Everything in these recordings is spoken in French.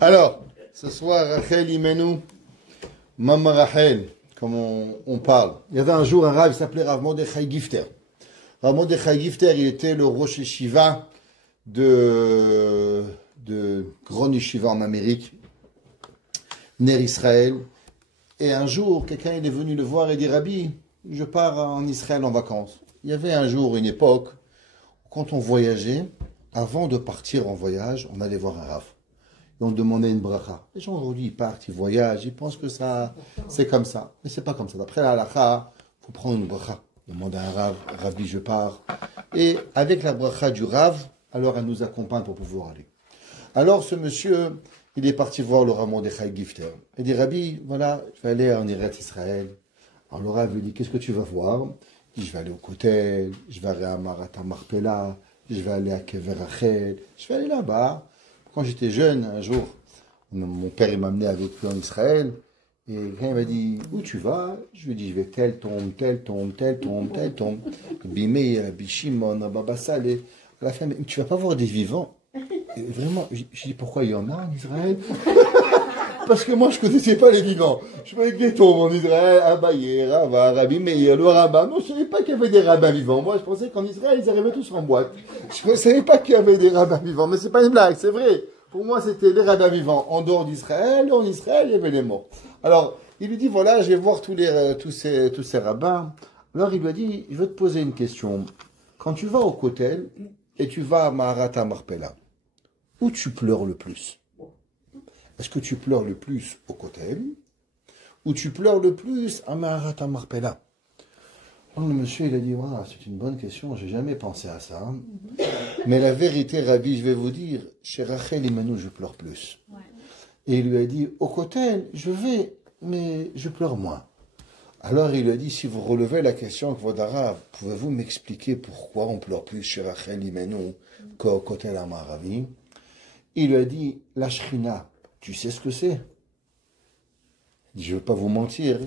Alors, ce soir, Rachel Imenu, Mama Rachel, comme on parle. Il y avait un jour un Rav, il s'appelait Rav Mordechai Gifter. Rav Mordechai Gifter, il était le Rosh Yeshiva de Grand Yeshiva en Amérique, Ner Israël. Et un jour, quelqu'un est venu le voir et dit, Rabbi, je pars en Israël en vacances. Il y avait un jour, une époque, quand on voyageait, avant de partir en voyage, on allait voir un Rav. Et on demandait une bracha. Les gens aujourd'hui, ils partent, ils voyagent, ils pensent que ça, c'est comme ça. Mais c'est pas comme ça. D'après la halakha, il faut prendre une bracha. Demander à un Rav, Rabbi, je pars. Et avec la bracha du Rav, alors elle nous accompagne pour pouvoir aller. Alors ce monsieur, il est parti voir le Rav Mordechai Gifter. Il dit, Rabbi, voilà, je vais aller en Eretz Israël. Alors le Rav lui dit, qu'est-ce que tu vas voir? Il dit, je vais aller au Kotel, je vais aller à Marata Marpella, je vais aller à Kever Rachel, je vais aller là-bas. Quand j'étais jeune, un jour, mon père m'a amené avec lui en Israël. Et quand il m'a dit, où tu vas? Je lui ai dit, je vais telle tombe, telle tombe, telle tombe, telle tombe. Bimeir, Bishimon, Baba Saleh. À la fin, mais tu vas pas voir des vivants? Et vraiment, je dis, pourquoi il y en a en Israël? Parce que moi, je connaissais pas les vivants. Je voyais que des tombes en Israël, Abaye, Rava, Rabbi Meir, le rabbin. Non, je savais pas qu'il y avait des rabbins vivants. Moi, je pensais qu'en Israël, ils arrivaient tous en boîte. Je ne savais pas qu'il y avait des rabbins vivants. Mais c'est pas une blague, c'est vrai. Pour moi, c'était les rabbins vivants. En dehors d'Israël, en Israël, il y avait les morts. Alors, il lui dit, voilà, je vais voir tous ces rabbins. Alors, il lui a dit, je vais te poser une question. Quand tu vas au Kotel et tu vas à Maharata Marpella, où tu pleures le plus? Est-ce que tu pleures le plus au Kotel ou tu pleures le plus à Maharata Marpella? Le monsieur, il a dit, wow, c'est une bonne question, j'ai jamais pensé à ça. Mais la vérité, Rabbi, je vais vous dire, chez Rachel Imenu, je pleure plus. Ouais. Et il lui a dit, au Kotel, je vais, mais je pleure moins. Alors il lui a dit, si vous relevez la question avec votre arabe, pouvez-vous m'expliquer pourquoi on pleure plus chez Rachel Imenu qu'au Kotel à Maravi? Il lui a dit, la Shrina, tu sais ce que c'est? Je ne veux pas vous mentir,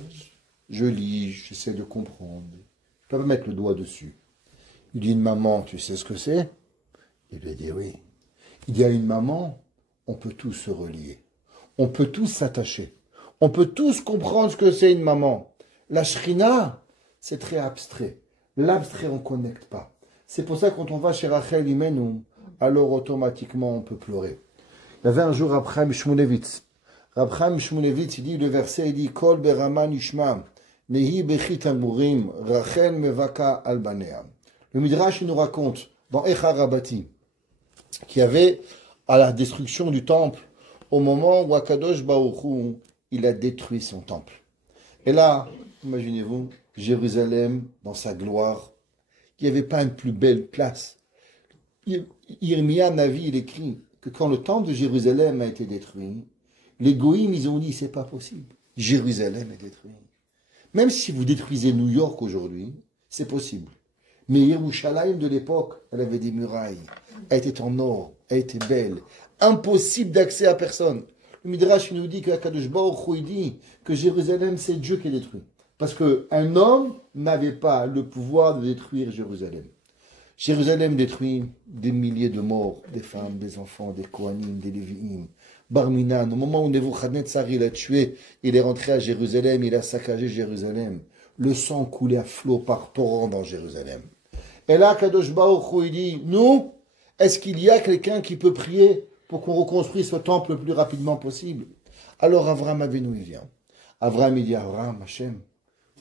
je lis, j'essaie de comprendre. Je ne peux pas mettre le doigt dessus. Il dit, une maman, tu sais ce que c'est? Il lui a dit, oui. Il dit, à une maman, on peut tous se relier. On peut tous s'attacher. On peut tous comprendre ce que c'est une maman. La shrina, c'est très abstrait. L'abstrait, on ne connecte pas. C'est pour ça que quand on va chez Rachel Imenu, alors automatiquement on peut pleurer. Il y avait un jour Abraham Shmulevitz. Abraham Shmulevitz, il dit le verset, il dit Kol berama nishma, nehi bechit amurim, Rachel mevaka albanea. Le Midrash nous raconte dans Echa Rabati qu'il y avait à la destruction du temple au moment où Akadosh Baruch Hu, il a détruit son temple. Et là, imaginez-vous, Jérusalem dans sa gloire, il n'y avait pas une plus belle place. Yirmiyah Navi, il écrit que quand le temple de Jérusalem a été détruit, les Goïms, ils ont dit, c'est pas possible. Jérusalem est détruit. Même si vous détruisez New York aujourd'hui, c'est possible. Mais Yerushalayim de l'époque, elle avait des murailles. Elle était en or, elle était belle. Impossible d'accès à personne. Le Midrash nous dit qu'Akadosh Baruch Hu dit que Jérusalem, c'est Dieu qui est détruit. Parce qu'un homme n'avait pas le pouvoir de détruire Jérusalem. Jérusalem détruit des milliers de morts, des femmes, des enfants, des Kohanim, des Lévi'im. Barminan, au moment où Nebuchadnezzar il a tué, il est rentré à Jérusalem, il a saccagé Jérusalem. Le sang coulait à flot par torrent dans Jérusalem. Et là, Kadosh Baruch Hu, il dit, nous, est-ce qu'il y a quelqu'un qui peut prier pour qu'on reconstruise ce temple le plus rapidement possible? Alors Avraham Avinu, il vient. Avraham, il dit, Avraham, Hachem,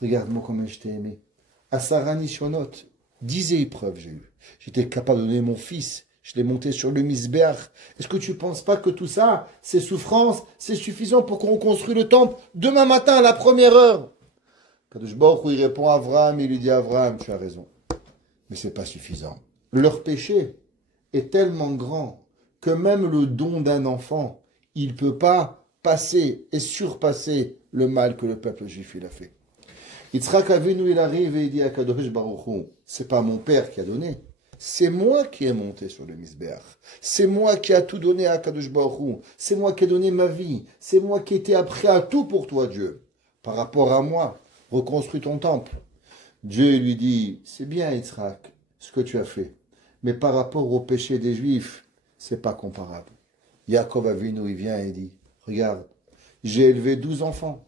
regarde-moi combien je t'ai aimé. Asara Nishonot, 10 épreuves j'ai eu. J'étais capable de donner mon fils. Je l'ai monté sur le Misbeach. Est-ce que tu ne penses pas que tout ça, ces souffrances, c'est suffisant pour qu'on reconstruise le temple demain matin à la première heure? Kadosh Baruch Hu, il répond à Avraham, il lui dit, Avraham, tu as raison. Mais ce n'est pas suffisant. Leur péché est tellement grand que même le don d'un enfant, il ne peut pas passer et surpasser le mal que le peuple juif il a fait. Yitzhak Avinu, il arrive et il dit à Kadosh Baruch Hu, c'est pas mon père qui a donné, c'est moi qui ai monté sur le Misbeach. C'est moi qui a tout donné à Kadosh Baruch Hu. C'est moi qui ai donné ma vie. C'est moi qui étais prêt à tout pour toi, Dieu. Par rapport à moi, reconstruis ton temple. Dieu lui dit, c'est bien Yitzhak, ce que tu as fait. Mais par rapport au péché des Juifs, c'est pas comparable. Yaakov Avinu, il vient et il dit, regarde, j'ai élevé 12 enfants.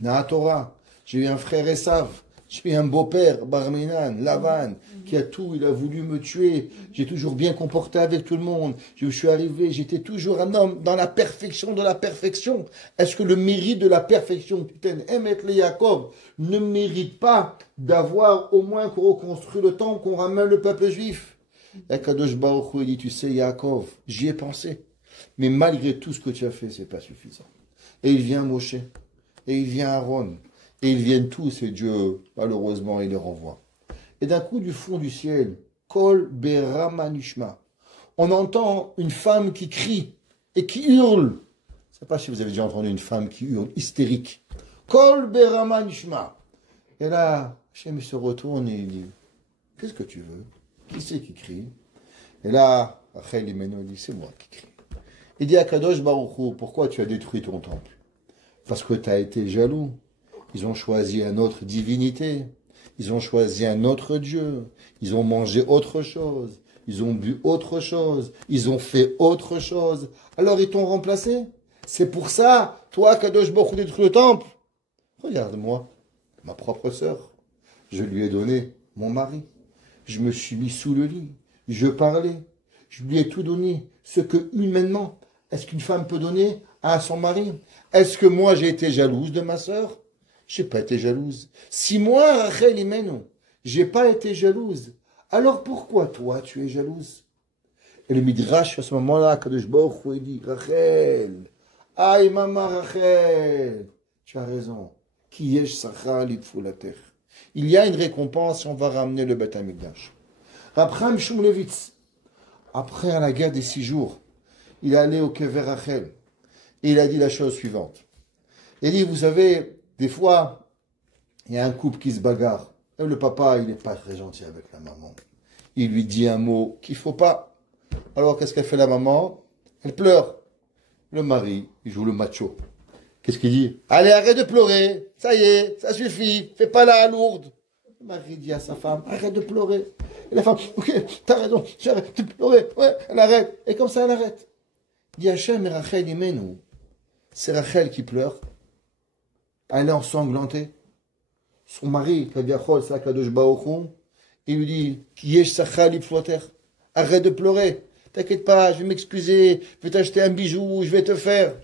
Naatora, j'ai eu un frère Esav, j'ai eu un beau-père, Barminan, Lavan, qui a tout, il a voulu me tuer. J'ai toujours bien comporté avec tout le monde. Je suis arrivé, j'étais toujours un homme dans la perfection de la perfection. Est-ce que le mérite de la perfection, putain, Emet le Yaakov, ne mérite pas d'avoir au moins qu'on reconstruit le temple, qu'on ramène le peuple juif? Akadosh Baruch Hu, il dit, tu sais, Yaakov, j'y ai pensé. Mais malgré tout ce que tu as fait, c'est pas suffisant. Et il vient Moshe, et il vient Aaron, et ils viennent tous, et Dieu, malheureusement, il les renvoie. Et d'un coup, du fond du ciel, Kol Beramanishma, on entend une femme qui crie et qui hurle. Je ne sais pas si vous avez déjà entendu une femme qui hurle, hystérique. Kol Beramanishma. Et là, Hachem se retourne et il dit, qu'est-ce que tu veux? Qui c'est qui crie? Et là, Rachel Imenu dit, c'est moi qui crie. Il dit à Kadosh Baruch Hu, pourquoi tu as détruit ton temple? Parce que tu as été jaloux. Ils ont choisi une autre divinité. Ils ont choisi un autre Dieu. Ils ont mangé autre chose. Ils ont bu autre chose. Ils ont fait autre chose. Alors ils t'ont remplacé. C'est pour ça, toi, Kadosh Baruch Hu, détruit le temple. Regarde-moi, ma propre sœur. Je lui ai donné mon mari. Je me suis mis sous le lit. Je parlais. Je lui ai tout donné. Ce que, humainement, est-ce qu'une femme peut donner à son mari? Est-ce que moi, j'ai été jalouse de ma sœur? Je n'ai pas été jalouse. Si moi, Rachel Imenu, j'ai pas été jalouse, alors pourquoi toi, tu es jalouse? Et le Midrash, à ce moment-là, Kadosh Baruch Hu, il dit, Rachel, aïe, maman Rachel, tu as raison. Ki yesh sachar litfulater. Il y a une récompense si on va ramener le Beth Amikdash. Rabcham Shumlevitz, après la guerre des 6 jours, il est allé au Kever Rachel et il a dit la chose suivante. Il dit, vous savez, des fois, il y a un couple qui se bagarre. Et le papa, il n'est pas très gentil avec la maman. Il lui dit un mot qu'il ne faut pas. Alors, qu'est-ce qu'elle fait la maman? Elle pleure. Le mari, il joue le macho. Qu'est-ce qu'il dit? Allez, arrête de pleurer. Ça y est, ça suffit. Fais pas la lourde. Le mari dit à sa femme, arrête de pleurer. Et la femme, ok, t'as raison, j'arrête de pleurer. Ouais, elle arrête. Et comme ça, elle arrête. Il dit Hachem et Rachel Imenu. C'est Rachel qui pleure. Elle est ensanglantée. Son mari, Kaviachol, c'est Kadosh Baruch Hu, il lui dit, Yesh Sachar Lipfloter. Arrête de pleurer. T'inquiète pas, je vais m'excuser, je vais t'acheter un bijou, je vais te faire.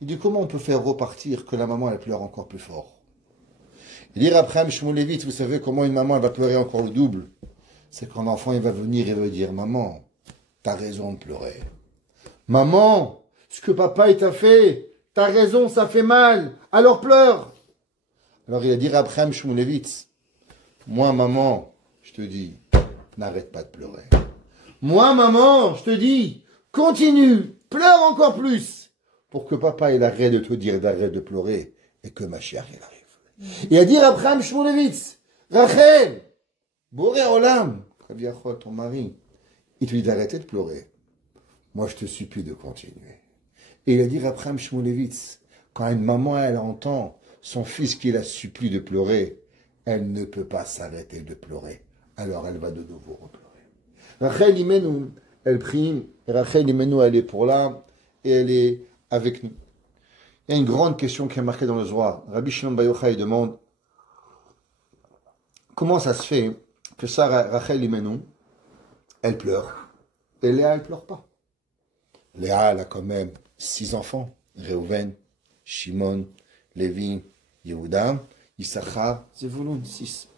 Il dit, comment on peut faire repartir que la maman, elle pleure encore plus fort? Il dit, Abraham Shmulevitz, vous savez comment une maman, elle va pleurer encore le double? C'est quand l'enfant, il va venir et va dire, maman, t'as raison de pleurer. Maman, ce que papa, il t'a fait, t'as raison, ça fait mal, alors pleure. Alors il a dit, Abraham Shmulevitz, moi, maman, je te dis, n'arrête pas de pleurer. Moi, maman, je te dis, continue, pleure encore plus, pour que papa, il arrête de te dire d'arrêter de pleurer, et que ma chère, il arrive. Il a dit Abraham Shmulevitz, Rachel, Boré Olam, Kaviachol, ton mari, il te dit d'arrêter de pleurer. Moi, je te supplie de continuer. Et il a dit Abraham Shmulevitz, quand une maman, elle entend son fils qui la supplie de pleurer, elle ne peut pas s'arrêter de pleurer. Alors, elle va de nouveau repleurer. Rachel Imenu, elle prie, et Rachel Imenu, elle est pour là, et elle est avec nous. Il y a une grande question qui est marquée dans le Zohar. Rabbi Shimon Bar Yochai demande, comment ça se fait que Sarah, Rachel Imenu, elle pleure, et Léa, elle pleure pas? Léa, elle a quand même 6 enfants. Reuven, Shimon, Lévi, Yehuda, Issachar, Zevulun, 6.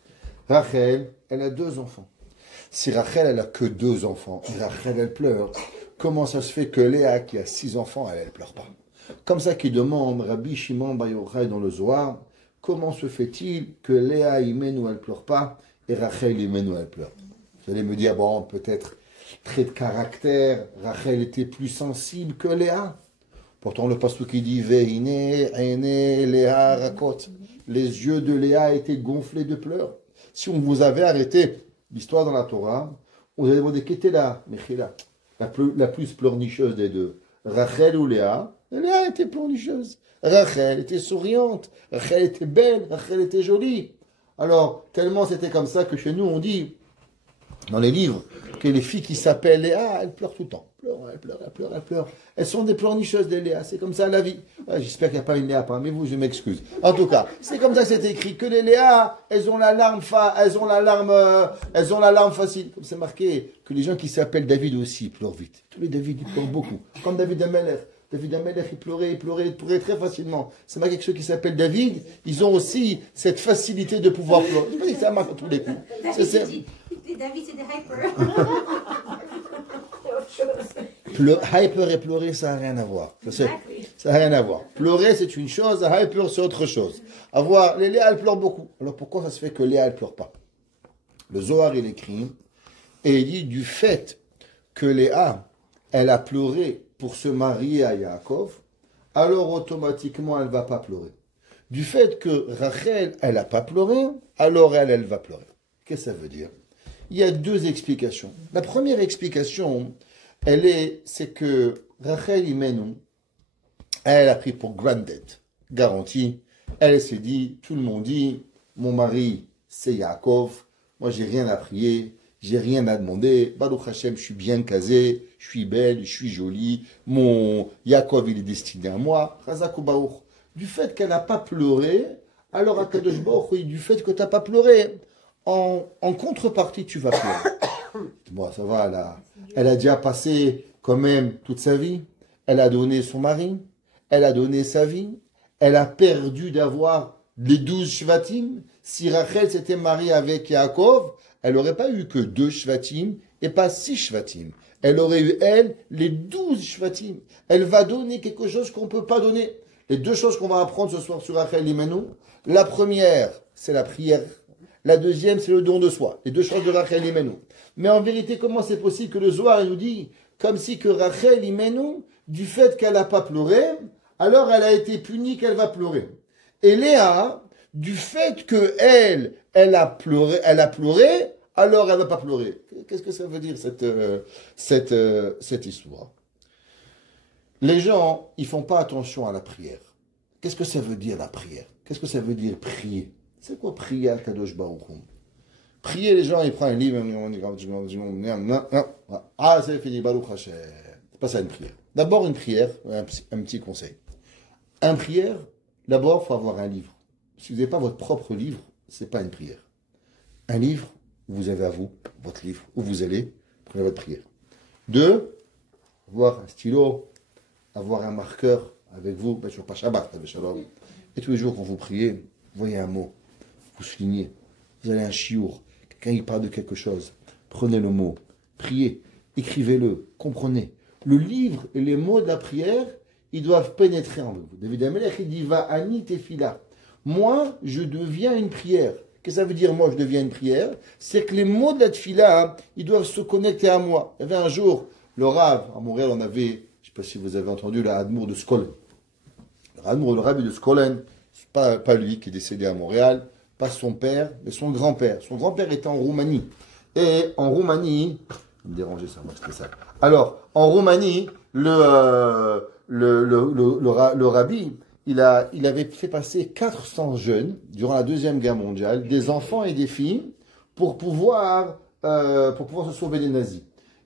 Rachel, elle a 2 enfants. Si Rachel, elle a que 2 enfants, et Rachel, elle pleure, comment ça se fait que Léa, qui a 6 enfants, elle pleure pas? Comme ça qu'il demande Rabbi Shimon Bar Yochai dans le Zohar, comment se fait-il que Léa Imenu, elle pleure pas, et Rachel Imenu, elle pleure? Vous allez me dire, bon, peut-être trait de caractère, Rachel était plus sensible que Léa. Pourtant, le pasteur qui dit Veine, Ene, Léa, Rakot. Les yeux de Léa étaient gonflés de pleurs. Si on vous avait arrêté l'histoire dans la Torah, vous allez demander qui était la Mechila, la plus pleurnicheuse des deux, Rachel ou Léa? Léa était pleurnicheuse. Rachel était souriante. Rachel était belle. Rachel était jolie. Alors, tellement c'était comme ça que chez nous, on dit, dans les livres, marqué les filles qui s'appellent Léa, elles pleurent tout le temps. Elles pleurent. Elles sont des pleurnicheuses, des Léa. C'est comme ça la vie. Ouais, j'espère qu'il n'y a pas une Léa parmi vous, je m'excuse. En tout cas, c'est comme ça que c'est écrit. Que les Léa, elles ont la larme facile. Comme c'est marqué, que les gens qui s'appellent David aussi pleurent vite. Tous les David, ils pleurent beaucoup. Comme David Ameler. David Ameler, il pleurait très facilement. C'est marqué que ceux qui s'appellent David, ils ont aussi cette facilité de pouvoir pleurer. Je ne sais pas si ça marche à tous les coups. David, c'est des hyper. Hyper et pleurer, ça n'a rien à voir. Ça n'a rien à voir. Pleurer, c'est une chose, hyper, c'est autre chose. Les Léa, elles pleurent beaucoup. Alors pourquoi ça se fait que Léa, elle ne pleure pas? Le Zohar, il écrit, et il dit du fait que Léa, elle a pleuré pour se marier à Yaakov, alors automatiquement, elle ne va pas pleurer. Du fait que Rachel, elle n'a pas pleuré, alors elle va pleurer. Qu'est-ce que ça veut dire? Il y a deux explications. La première explication, c'est que Rachel Imenu, elle a pris pour granted, garantie. Elle s'est dit, tout le monde dit, mon mari, c'est Yaakov, moi j'ai rien à prier, j'ai rien à demander, Baruch Hashem, je suis bien casé, je suis belle, je suis jolie, mon Yaakov, il est destiné à moi, Chazak Baruch. Du fait qu'elle n'a pas pleuré, alors Akadosh Baruch, oui, du fait que tu n'as pas pleuré, en contrepartie, tu vas pleurer. Bon, ça va, elle a déjà passé quand même toute sa vie. Elle a donné son mari, elle a donné sa vie, elle a perdu d'avoir les 12 Shvatim. Si Rachel s'était mariée avec Yaakov, elle n'aurait pas eu que 2 Shvatim et pas 6 Shvatim. Elle aurait eu, elle, les 12 Shvatim. Elle va donner quelque chose qu'on ne peut pas donner. Les deux choses qu'on va apprendre ce soir sur Rachel Imenu, la première, c'est la prière. La deuxième, c'est le don de soi. Les deux choses de Rachel Imenu. Mais en vérité, comment c'est possible que le Zohar nous dit, comme si que Rachel Imenu, du fait qu'elle n'a pas pleuré, alors elle a été punie qu'elle va pleurer. Et Léa, du fait que elle a pleuré, alors elle va pas pleurer. Qu'est-ce que ça veut dire cette histoire? Les gens, ils font pas attention à la prière. Qu'est-ce que ça veut dire la prière? Qu'est-ce que ça veut dire prier? C'est quoi prier à Kadosh Baruch Hu? Prier, les gens, ils prennent un livre, ah, c'est fini, Baruch Hashem. C'est pas ça une prière. D'abord, une prière, un petit conseil. Une prière, d'abord, il faut avoir un livre. Si vous n'avez pas votre propre livre, c'est pas une prière. Un livre, vous avez à vous, votre livre, où vous allez, prenez votre prière. 2, avoir un stylo, avoir un marqueur avec vous, bien sûr, pas Shabbat, Shalom. Et tous les jours, quand vous priez, vous voyez un mot, vous soulignez, vous allez à un chiour, quelqu'un il parle de quelque chose, prenez le mot, priez, écrivez-le, comprenez. Le livre et les mots de la prière, ils doivent pénétrer en vous. David Amelech, il dit, va ani tefila. Moi, je deviens une prière. Qu'est-ce que ça veut dire, moi, je deviens une prière? C'est que les mots de la tefila, ils doivent se connecter à moi. Il y avait un jour, le Rav, à Montréal, on avait, je ne sais pas si vous avez entendu, le Admour de Skolen. Le Rabbi de Skolen, c'est pas lui qui est décédé à Montréal, pas son père, mais son grand-père. Son grand-père était en Roumanie. Et en Roumanie, me déranger ça, moi c'était ça. Alors, en Roumanie, le Rabbi, il avait fait passer 400 jeunes, durant la Deuxième Guerre mondiale, des enfants et des filles, pour pouvoir se sauver des nazis.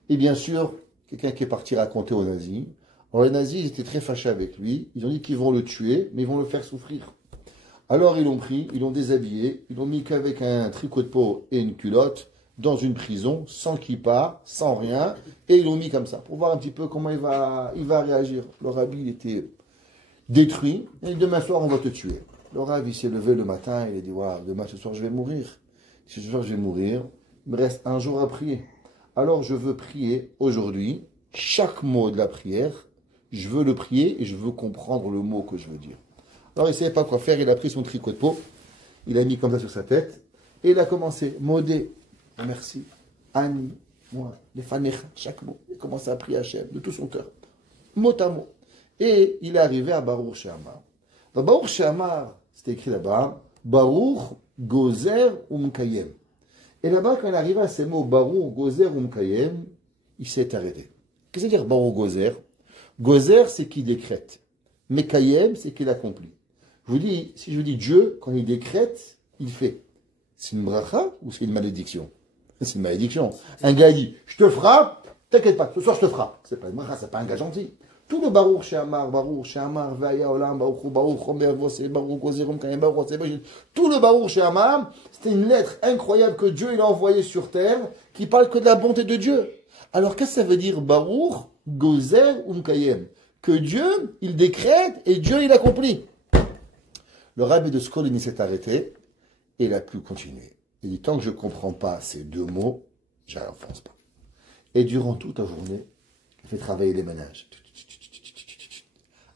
Et bien sûr, quelqu'un qui est parti raconter aux nazis. Alors les nazis, ils étaient très fâchés avec lui. Ils ont dit qu'ils vont le tuer, mais ils vont le faire souffrir. Alors ils l'ont pris, ils l'ont déshabillé, ils l'ont mis qu'avec un tricot de peau et une culotte dans une prison, sans kippa, sans rien, et ils l'ont mis comme ça, pour voir un petit peu comment il va réagir. Le Rabbi, il était détruit, et demain soir, on va te tuer. Le Rabbi, il s'est levé le matin, il a dit, waouh, demain, ce soir, je vais mourir. Si ce soir, je vais mourir, il me reste un jour à prier. Alors, je veux prier aujourd'hui, chaque mot de la prière, je veux le prier et je veux comprendre le mot que je veux dire. Alors, il ne savait pas quoi faire, il a pris son tricot de peau, il a mis comme ça sur sa tête, et il a commencé, modé, merci, Annie, moi, les fanecha, chaque mot. Il a commencé à prier Hachem de tout son cœur, mot à mot. Et il est arrivé à Baruch She'amar. Dans Baruch She'amar, c'était écrit là-bas, Baruch Gozer Umkayem. Et là-bas, quand il arrive à ces mots, Baruch Gozer Umkayem, il s'est arrêté. Qu'est-ce que ça veut dire Baruch Gozer? Gozer, c'est qui décrète. Mekayem, c'est qu'il accomplit. Je vous dis, si je vous dis Dieu, quand il décrète, il fait. C'est une bracha ou c'est une malédiction? C'est une malédiction. Un gars dit, je te frappe, t'inquiète pas, ce soir je te frappe. C'est pas une bracha, c'est pas un gars gentil. Tout le Baruch She'amar, Vaya Olam, Baruch Omer, Vosé, Baruch Ozerum, Kayem, Baruch Ozerum, tout le Baruch She'amar, c'était une lettre incroyable que Dieu il a envoyée sur terre, qui parle que de la bonté de Dieu. Alors qu'est-ce que ça veut dire Baruch, Gozer, Kayem? Que Dieu, il décrète et Dieu, il accomplit. Le rabbi de Skolin, il s'est arrêté et il a pu continuer. Il dit, tant que je ne comprends pas ces deux mots, je n'avance pas. Et durant toute la journée, il fait travailler les ménages.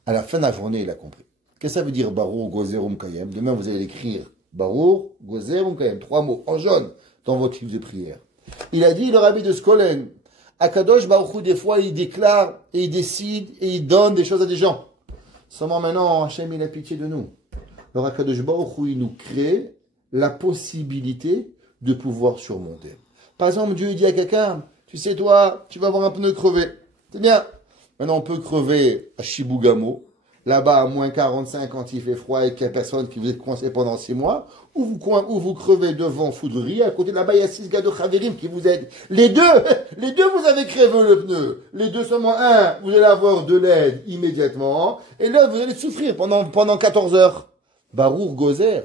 À la fin de la journée, il a compris. Qu'est-ce que ça veut dire Baruch, Gozer, Kayem? Demain, vous allez l'écrire. Baruch, Gozer, Kayem. 3 mots en jaune dans votre livre de prière. Il a dit, le rabbi de Skolin, Akadosh Baruch Hu, des fois, il déclare et il décide et il donne des choses à des gens. Seulement maintenant, Hachem, il a pitié de nous. Alors Akadosh Baruch Hu, il nous crée la possibilité de pouvoir surmonter. Par exemple, Dieu dit à quelqu'un, tu sais toi, tu vas avoir un pneu crevé. C'est bien. Maintenant, on peut crever à Shibugamo, là-bas à moins 45 quand il fait froid et qu'il n'y a personne qui vous est coincé pendant 6 mois, ou vous crevez devant Foudrerie, à côté là-bas, il y a 6 gars de Chaverim qui vous aident. Les deux, vous avez crevé le pneu. Les deux seulement, un, vous allez avoir de l'aide immédiatement, et l'autre, vous allez souffrir pendant 14 heures. Baruch Gozer,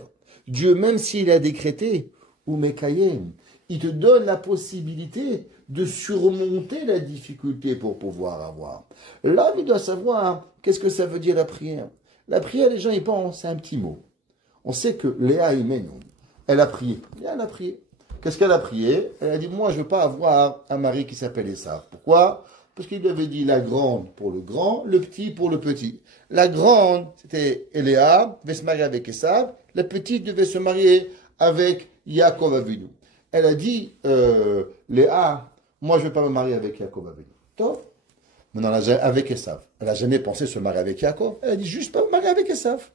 Dieu, même s'il a décrété, ou Mekayem, il te donne la possibilité de surmonter la difficulté pour pouvoir avoir. L'homme, il doit savoir qu'est-ce que ça veut dire la prière. La prière, les gens, ils pensent, c'est un petit mot. On sait que Léa Imenou, elle a prié. Elle a prié. Qu'est-ce qu'elle a prié? Elle a dit, moi, je ne veux pas avoir un mari qui s'appelle Esav. Pourquoi? Parce qu'il lui avait dit la grande pour le grand, le petit pour le petit. La grande, c'était Léa, devait se marier avec Esav. La petite devait se marier avec Yaakov Avinu. Elle a dit, Léa, moi, je ne vais pas me marier avec Yaakov Avinu. Top. Maintenant, avec Esav. Elle n'a jamais pensé se marier avec Yaakov. Elle a dit, juste pas me marier avec Esav.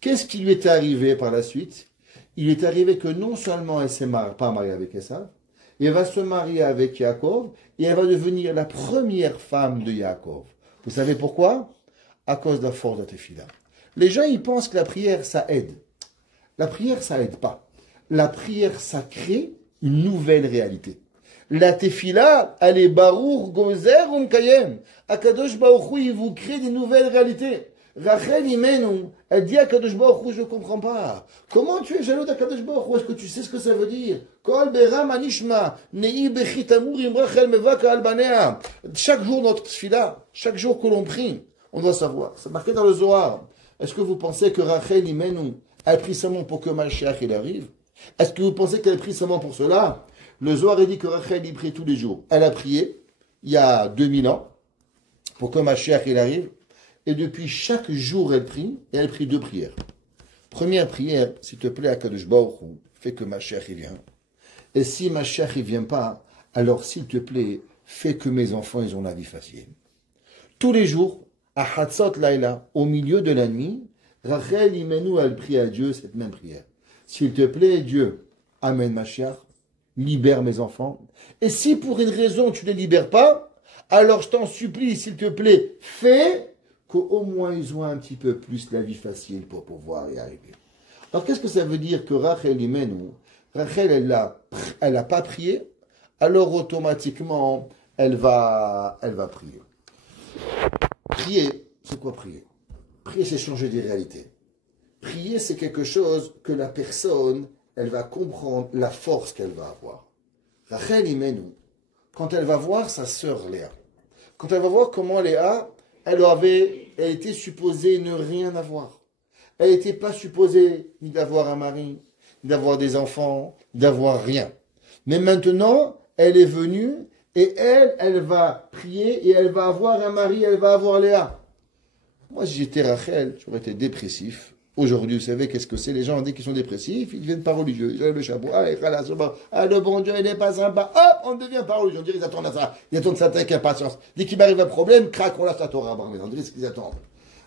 Qu'est-ce qui lui est arrivé par la suite? Il est arrivé que non seulement elle ne s'est pas mariée avec Esav, elle va se marier avec Yaakov et elle va devenir la première femme de Yaakov. Vous savez pourquoi? À cause de la force de la tefila. Les gens, ils pensent que la prière, ça aide. La prière, ça aide pas. La prière, ça crée une nouvelle réalité. La tefila, elle est Baruch, Gozer, Kayem. Akadosh Baruch Hu, il vous crée des nouvelles réalités. Rachel Imenu, elle dit à Kadosh Baruch Hu, je ne comprends pas. Comment tu es jaloux d'Akadosh Baruch Hu? Est-ce que tu sais ce que ça veut dire? Kol beram anishma, nei bechitamur im Rachel mevaka al banea. Chaque jour notre tefila, chaque jour que l'on prie, on doit savoir. C'est marqué dans le Zohar. Est-ce que vous pensez que Rachel Imenu, elle prie seulement pour que Mashiach il arrive? Est-ce que vous pensez qu'elle prie seulement pour cela? Le Zohar dit que Rachel il prie tous les jours. Elle a prié il y a 2000 ans pour que Mashiach il arrive. Et depuis chaque jour, elle prie, et elle prie 2 prières. Première prière, s'il te plaît, Akadosh Baruch Hu, fais que Mashiach y vienne. Et si Mashiach y vient pas, alors s'il te plaît, fais que mes enfants, ils ont la vie facile. Tous les jours, à Hatzot Laila, au milieu de la nuit, Rachel Imenu, elle prie à Dieu cette même prière. S'il te plaît, Dieu, amène Mashiach, libère mes enfants. Et si pour une raison tu ne les libères pas, alors je t'en supplie, s'il te plaît, fais qu'au moins ils ont un petit peu plus la vie facile pour pouvoir y arriver. Alors qu'est-ce que ça veut dire que Rachel Imenu, Rachel elle a pas prié, alors automatiquement elle va prier. Prier, c'est quoi prier? Prier, c'est changer des réalités. Prier, c'est quelque chose que la personne, elle va comprendre la force qu'elle va avoir. Rachel Imenu, quand elle va voir sa sœur Léa, quand elle va voir comment Léa, elle était supposée ne rien avoir. Elle n'était pas supposée ni d'avoir un mari, ni d'avoir des enfants, ni d'avoir rien. Mais maintenant, elle est venue et elle va prier et elle va avoir un mari, elle va avoir Léa. Moi, si j'étais Rachel, j'aurais été dépressif. Aujourd'hui, vous savez qu'est-ce que c'est? Les gens, dès qu'ils sont dépressifs, ils ne deviennent pas religieux. Ils enlèvent le chapeau. Le bon Dieu, il n'est pas sympa. Hop, on ne devient pas religieux. On dirait qu'ils attendent ça. Ils attendent ça avec impatience. Dès qu'il m'arrive un problème, crac, on lâche la Torah. On dirait ce qu'ils attendent.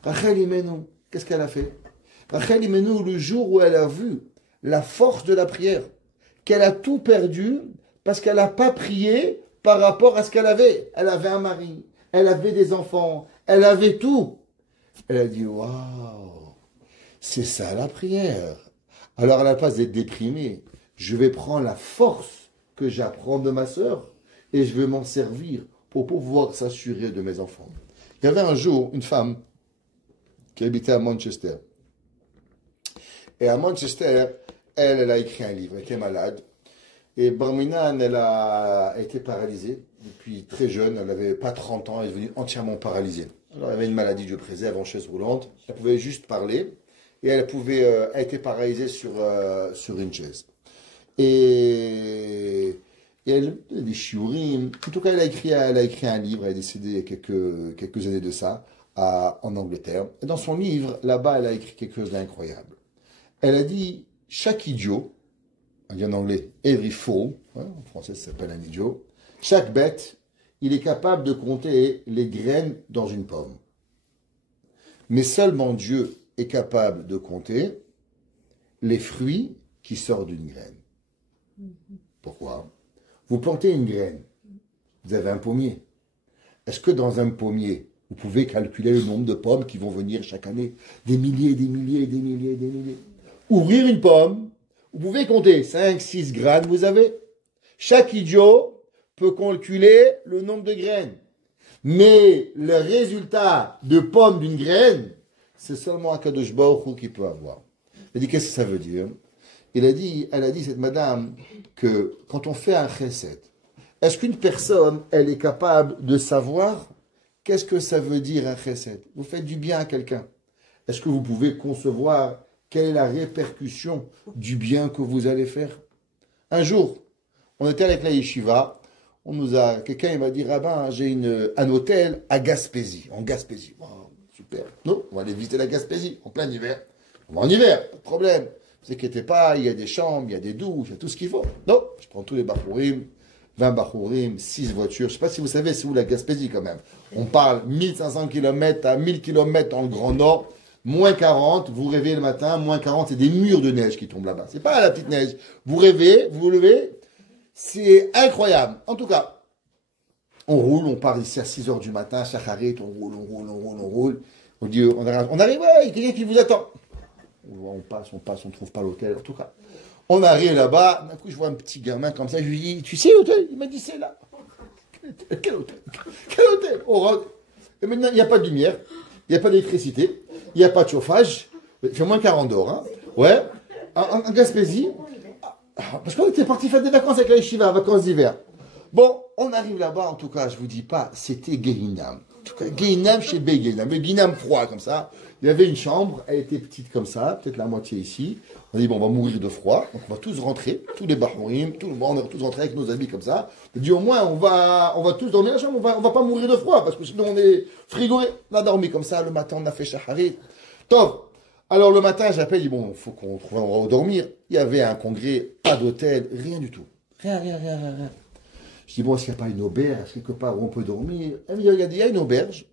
Rachel Imenu, qu'est-ce qu'elle a fait? Rachel Imenu, le jour où elle a vu la force de la prière, qu'elle a tout perdu parce qu'elle n'a pas prié par rapport à ce qu'elle avait. Elle avait un mari, elle avait des enfants, elle avait tout. Elle a dit, waouh! C'est ça la prière. Alors à la place d'être déprimé, je vais prendre la force que j'apprends de ma sœur et je vais m'en servir pour pouvoir s'assurer de mes enfants. Il y avait un jour une femme qui habitait à Manchester. Et à Manchester, elle a écrit un livre, elle était malade. Et Barminan, elle a été paralysée depuis très jeune, elle n'avait pas 30 ans, elle est devenue entièrement paralysée. Alors, elle avait une maladie, Dieu préserve, en chaise roulante. Elle pouvait juste parler et elle a été paralysée sur une chaise. Et elle a des shiurim. En tout cas, elle a écrit un livre, elle est décédée il y a quelques années de ça, en Angleterre. Et dans son livre, là-bas, elle a écrit quelque chose d'incroyable. Elle a dit, chaque idiot, on dit en anglais, every fool, hein, en français ça s'appelle un idiot, chaque bête, il est capable de compter les graines dans une pomme. Mais seulement Dieu est capable de compter les fruits qui sortent d'une graine. Pourquoi? Vous plantez une graine, vous avez un pommier. Est-ce que dans un pommier, vous pouvez calculer le nombre de pommes qui vont venir chaque année? Des milliers, des milliers, des milliers, des milliers. Ouvrir une pomme, vous pouvez compter 5, 6 graines, vous avez. Chaque idiot peut calculer le nombre de graines. Mais le résultat de pomme d'une graine, c'est seulement Akadosh Baruch Hu qui peut avoir. Il a dit, qu'est-ce que ça veut dire? Elle a dit, cette madame, que quand on fait un chesed, est-ce qu'une personne, elle est capable de savoir qu'est-ce que ça veut dire un chesed? Vous faites du bien à quelqu'un. Est-ce que vous pouvez concevoir quelle est la répercussion du bien que vous allez faire? Un jour, on était avec la yeshiva, quelqu'un m'a dit, rabbin, j'ai un hôtel à Gaspésie, en Gaspésie. Wow, super. Non, on va aller visiter la Gaspésie, en plein hiver. On va en hiver, pas de problème. Ne vous inquiétez pas, il y a des chambres, il y a des douches, il y a tout ce qu'il faut. Non, je prends tous les bachourim, 20 bachourim, 6 voitures. Je ne sais pas si vous savez, c'est où la Gaspésie quand même. On parle 1500 km à 1000 km dans le Grand Nord, moins 40, vous rêvez le matin, moins 40, c'est des murs de neige qui tombent là-bas. C'est pas la petite neige. Vous rêvez, vous vous levez, c'est incroyable. En tout cas, on roule, on part ici à 6 h du matin, Shacharit, on roule. On dit, on arrive, ouais, il y a quelqu'un qui vous attend. On passe, on ne trouve pas l'hôtel. En tout cas, on arrive là-bas. D'un coup, je vois un petit gamin comme ça. Je lui dis, tu sais l'hôtel? Il m'a dit, c'est là. Quel hôtel? Quel hôtel? Et maintenant, il n'y a pas de lumière, il n'y a pas d'électricité, il n'y a pas de chauffage. Il fait moins 40 dehors. Hein. Ouais. En Gaspésie. Parce qu'on était parti faire des vacances avec la yeshiva, vacances d'hiver. Bon, on arrive là-bas, en tout cas, je ne vous dis pas, c'était Gehinam. En tout cas, Gehinam chez Begehinam. Le Gehinam froid, comme ça. Il y avait une chambre, elle était petite comme ça, peut-être la moitié ici. On a dit, bon, on va mourir de froid. Donc, on va tous rentrer, tous les Bahorim, tout le monde, on va tous rentrer avec nos habits comme ça. On a dit, au moins, on va tous dormir dans la chambre, on va pas mourir de froid, parce que sinon, on est frigoré. On a dormi comme ça, le matin, on a fait Shacharit. Top. Alors, le matin, j'appelle, je dis, bon, il faut qu'on trouve un endroit où dormir. Il y avait un congrès, pas d'hôtel, rien du tout. Rien. Je dis, bon, est-ce qu'il n'y a pas une auberge, quelque part où on peut dormir? Elle me dit, regardez, il y a une auberge.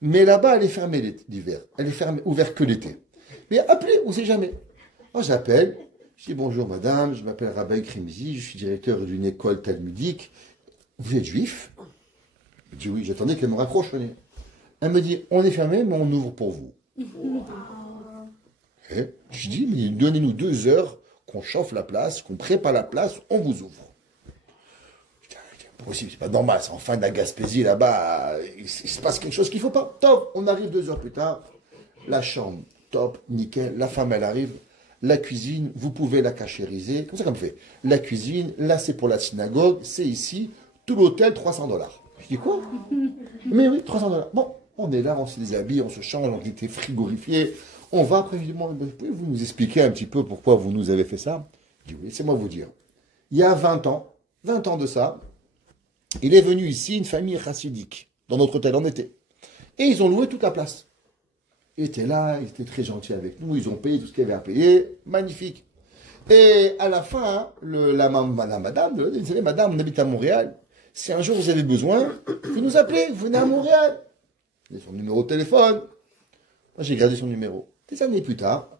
Mais là-bas, elle est fermée l'hiver. Elle est fermée, ouverte que l'été. Mais appelez, on ne sait jamais. Moi, j'appelle. Je dis, bonjour madame, je m'appelle Rabbi Krimzi, je suis directeur d'une école talmudique. Vous êtes juif? Je dis oui, j'attendais qu'elle me raccroche. Elle me dit, on est fermé, mais on ouvre pour vous. Et je dis, mais donnez-nous 2 heures qu'on chauffe la place, qu'on prépare la place, on vous ouvre. Possible, c'est pas normal, c'est en fin de la Gaspésie là-bas, il se passe quelque chose qu'il faut pas. Top, on arrive 2 heures plus tard, la chambre, top, nickel, la femme elle arrive, la cuisine, vous pouvez la cachériser, comme ça comme fait. La cuisine, là c'est pour la synagogue, c'est ici, tout l'hôtel, $300. Je dis quoi? Mais oui, $300. Bon, on est là, on se déshabille, on se change, on était frigorifié, on va après, je dis, pouvez-vous nous expliquer un petit peu pourquoi vous nous avez fait ça? Je dis oui, laissez-moi vous dire. Il y a 20 ans de ça, il est venu ici une famille chassidique, dans notre hôtel en été. Et ils ont loué toute la place. Ils étaient là, ils étaient très gentils avec nous, ils ont payé tout ce qu'ils avaient à payer, magnifique. Et à la fin, madame, vous savez, madame, on habite à Montréal, si un jour vous avez besoin, vous nous appelez, vous venez à Montréal. Il a son numéro de téléphone. Moi, j'ai gardé son numéro. Des années plus tard,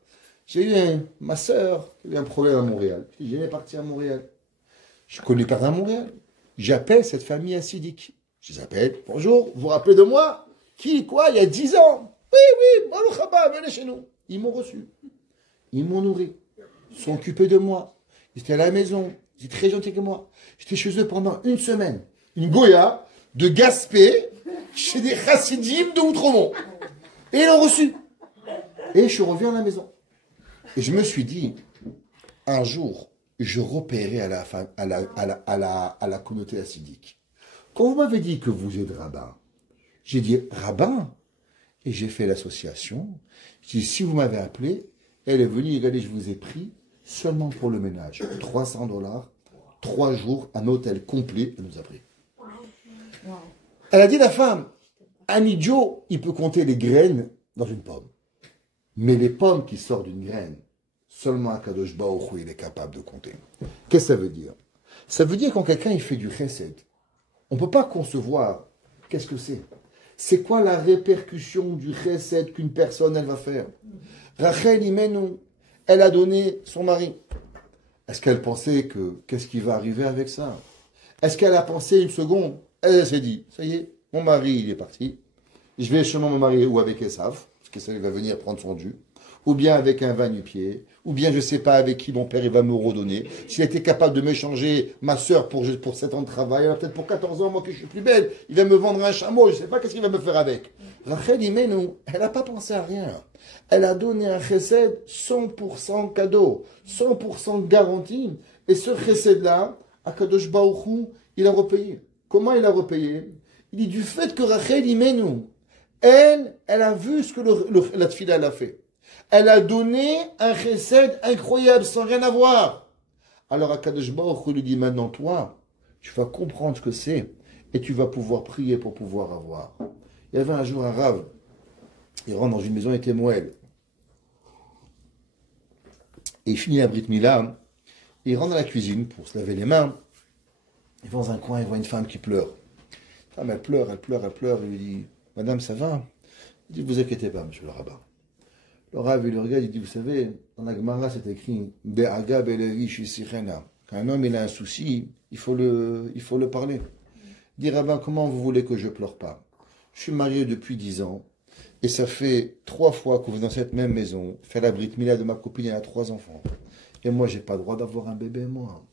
j'ai eu ma sœur qui a eu un problème à Montréal. J'ai parti à Montréal. Je connais pas à Montréal. J'appelle cette famille assidique. Je les appelle. Bonjour, vous vous rappelez de moi? Qui, quoi, il y a 10 ans? Oui, Baruch haba, venez chez nous. Ils m'ont reçu. Ils m'ont nourri. Ils sont occupés de moi. Ils étaient à la maison. Ils étaient très gentils avec moi. J'étais chez eux pendant une semaine. Une goya de Gaspé chez des chassidim de Outremont. Et ils l'ont reçu. Et je reviens à la maison. Et je me suis dit, un jour, je repérerai à la communauté hassidique. Quand vous m'avez dit que vous êtes rabbin, j'ai dit rabbin. Et j'ai fait l'association. J'ai dit, si vous m'avez appelé, elle est venue, regardez, je vous ai pris seulement pour le ménage. $300, 3 jours, un hôtel complet, elle nous a pris. Elle a dit, la femme, un idiot, il peut compter les graines dans une pomme. Mais les pommes qui sortent d'une graine, seulement un Kadosh Baruch Hu, il est capable de compter. Qu'est-ce que ça veut dire? Ça veut dire quand quelqu'un il fait du chesed, on ne peut pas concevoir qu'est-ce que c'est. C'est quoi la répercussion du chesed qu'une personne elle va faire? Rachel Imenu, elle a donné son mari. Est-ce qu'elle pensait que qu'est-ce qui va arriver avec ça? Est-ce qu'elle a pensé une seconde? Elle s'est dit, ça y est, mon mari il est parti. Je vais chez mon mari ou avec Esav, parce qu'Esav va venir prendre son dû, ou bien avec un vin du pied, ou bien je ne sais pas avec qui mon père il va me redonner. S'il était capable de m'échanger ma soeur pour 7 ans de travail, alors peut-être pour 14 ans, moi que je suis plus belle, il va me vendre un chameau, je ne sais pas qu'est-ce qu'il va me faire avec. Rachel Imenu, elle n'a pas pensé à rien. Elle a donné un chesed 100% cadeau, 100% garantie. Et ce chesed-là, Akadosh Baruch Hu, il a repayé. Comment il a repayé? Il dit du fait que Rachel Imenu, elle a vu ce que la tfila elle a fait. Elle a donné un chesed incroyable, sans rien avoir. Alors Akadosh Baruch Hu lui dit, maintenant toi, tu vas comprendre ce que c'est, et tu vas pouvoir prier pour pouvoir avoir. Il y avait un jour un rave, il rentre dans une maison, il était moelle. Et il finit la Brit Mila, il rentre dans la cuisine pour se laver les mains, il va dans un coin, il voit une femme qui pleure. La femme, elle pleure, il lui dit, Madame, ça va? Il dit, vous inquiétez pas, monsieur le rabbin. Le Rav, il le regarde, il dit, vous savez, dans la Gemara, c'est écrit, Be'aga be'levi shisichena. Quand un homme il a un souci, il faut le parler. Il dit, rabbin, comment vous voulez que je pleure pas? Je suis marié depuis 10 ans, et ça fait 3 fois que vous êtes dans cette même maison, fait la Brit Mila de ma copine, elle a 3 enfants. Et moi, j'ai pas le droit d'avoir un bébé, moi.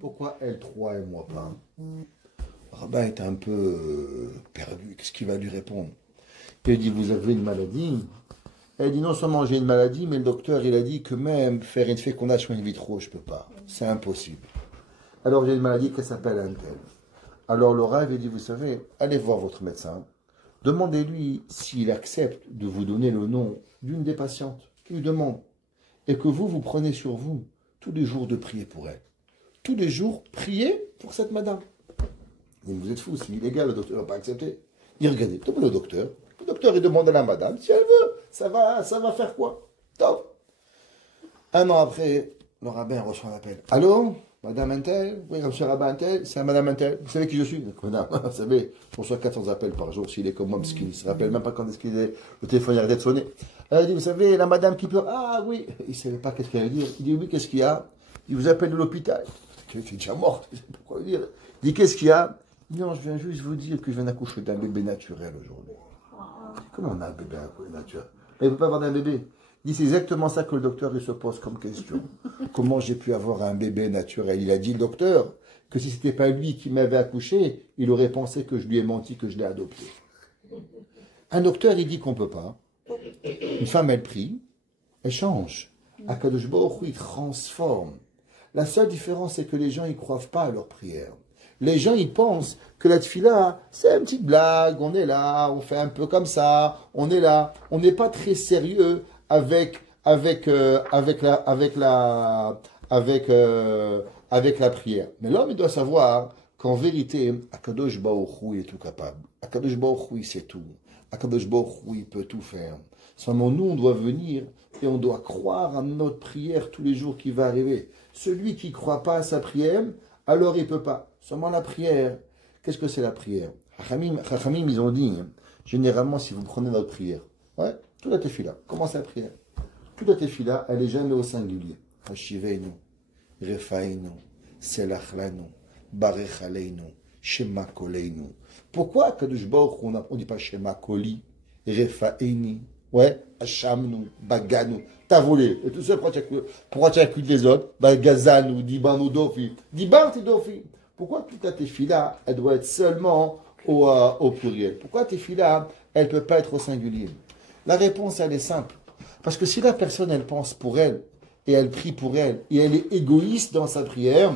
Pourquoi elle 3 et moi pas? Le rabbin est un peu perdu, qu'est-ce qu'il va lui répondre? Il dit, vous avez une maladie? Elle dit, non seulement j'ai une maladie, mais le docteur, il a dit que même faire une fécondation in vitro, je ne peux pas. C'est impossible. Alors j'ai une maladie qui s'appelle un tel. Alors le Rav, il dit, vous savez, allez voir votre médecin, demandez-lui s'il accepte de vous donner le nom d'une des patientes qui lui demande. Et que vous prenez sur vous tous les jours de prier pour elle. Tous les jours, priez pour cette madame. Vous êtes fous, c'est illégal, le docteur ne va pas accepter. Il dit, regardez, demandez au docteur. Le docteur, il demande à la madame si elle veut. Ça va faire quoi? Top. Un an après, le rabbin reçoit un appel. Allô? Madame Intel? Oui, monsieur Rabbin Intel? C'est Madame Intel. Vous savez qui je suis? Madame, vous savez, je reçois 400 appels par jour. S'il est comme moi, parce qu'il ne se rappelle même pas quand est-ce qu'il est, le téléphone arrête de sonner. Elle dit, vous savez, la madame qui pleure. Ah oui. Il ne savait pas qu'est-ce qu'elle allait dire. Il dit, oui, qu'est-ce qu'il y a? Il vous appelle de l'hôpital. Tu es déjà morte. Je sais pas quoi dire. Il dit, qu'est-ce qu'il y a? Il dit, non, je viens juste vous dire que je viens d'accoucher d'un bébé naturel aujourd'hui. Comment on a un bébé naturel? Mais il ne peut pas avoir d'un bébé. Il dit, c'est exactement ça que le docteur il se pose comme question. Comment j'ai pu avoir un bébé naturel? Il a dit, le docteur, que si ce n'était pas lui qui m'avait accouché, il aurait pensé que je lui ai menti, que je l'ai adopté. Un docteur, il dit qu'on ne peut pas. Une femme, elle prie, elle change. Akadosh Baruch Hu, il transforme. La seule différence, c'est que les gens, ils ne croient pas à leur prière. Les gens, ils pensent que la tfila, c'est une petite blague, on est là, on fait un peu comme ça, on est là. On n'est pas très sérieux avec la prière. Mais l'homme, il doit savoir qu'en vérité, Akadosh Baruch Hu est tout capable. Akadosh Baruch Hu, il sait tout. Akadosh Baruch Hu, il peut tout faire. Seulement, nous, on doit venir et on doit croire à notre prière tous les jours qui va arriver. Celui qui ne croit pas à sa prière, alors il ne peut pas. Seulement la prière, qu'est-ce que c'est la prière? Chachamim, ils ont dit, généralement, si vous prenez notre prière, ouais, toute la tefila, comment c'est la prière? Toute la tefila, elle n'est jamais au singulier. Hashiveinu, Refainu, Selachlanu, Barech Aleinu, Shema Koleinu. Pourquoi Kadosh Baruch on ne dit pas Shema Koli, Refaini, Ouais, Hachamnou, Baganou, t'as volé. Et tout ça, pourquoi tu accuses les autres? Bagazanou, Dibanou, Dofi. Diban, t'es Dofi. Pourquoi toute ta tefila, elle doit être seulement au pluriel? Pourquoi tefila, elle ne peut pas être au singulier? La réponse, elle est simple. Parce que si la personne, elle pense pour elle, et elle prie pour elle, et elle est égoïste dans sa prière,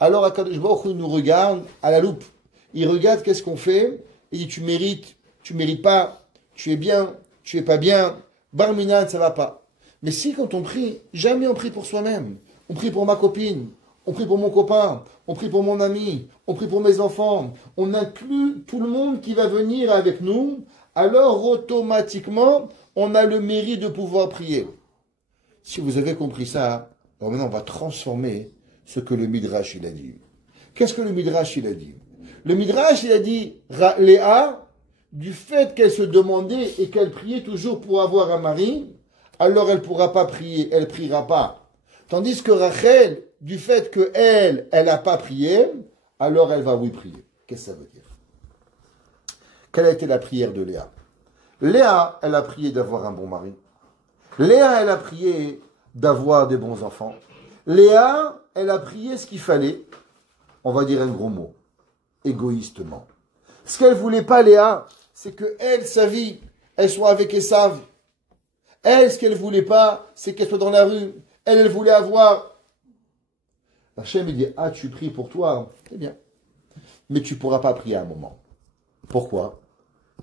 alors Akadosh Baruch Hu nous regarde à la loupe. Il regarde qu'est-ce qu'on fait, et il dit tu mérites pas, tu es bien, tu es pas bien, Barminan, ça va pas. Mais si quand on prie, jamais on prie pour soi-même. On prie pour ma copine, on prie pour mon copain, on prie pour mon ami, on prie pour mes enfants. On inclut tout le monde qui va venir avec nous, alors automatiquement, on a le mérite de pouvoir prier. Si vous avez compris ça, alors maintenant on va transformer ce que le Midrash il a dit. Qu'est-ce que le Midrash il a dit? Le Midrash il a dit, Léa, du fait qu'elle se demandait et qu'elle priait toujours pour avoir un mari, alors elle ne pourra pas prier, elle ne priera pas. Tandis que Rachel, du fait qu'elle n'a pas prié, alors elle va oui prier. Qu'est-ce que ça veut dire? Quelle a été la prière de Léa? Léa, elle a prié d'avoir un bon mari. Léa, elle a prié d'avoir des bons enfants. Léa, elle a prié ce qu'il fallait, on va dire un gros mot, égoïstement. Ce qu'elle ne voulait pas, Léa, c'est que elle, sa vie, elle soit avec Esav. Elle, ce qu'elle ne voulait pas, c'est qu'elle soit dans la rue. Elle voulait avoir. Hachem, il dit, ah, tu pries pour toi, c'est bien. Mais tu ne pourras pas prier à un moment. Pourquoi?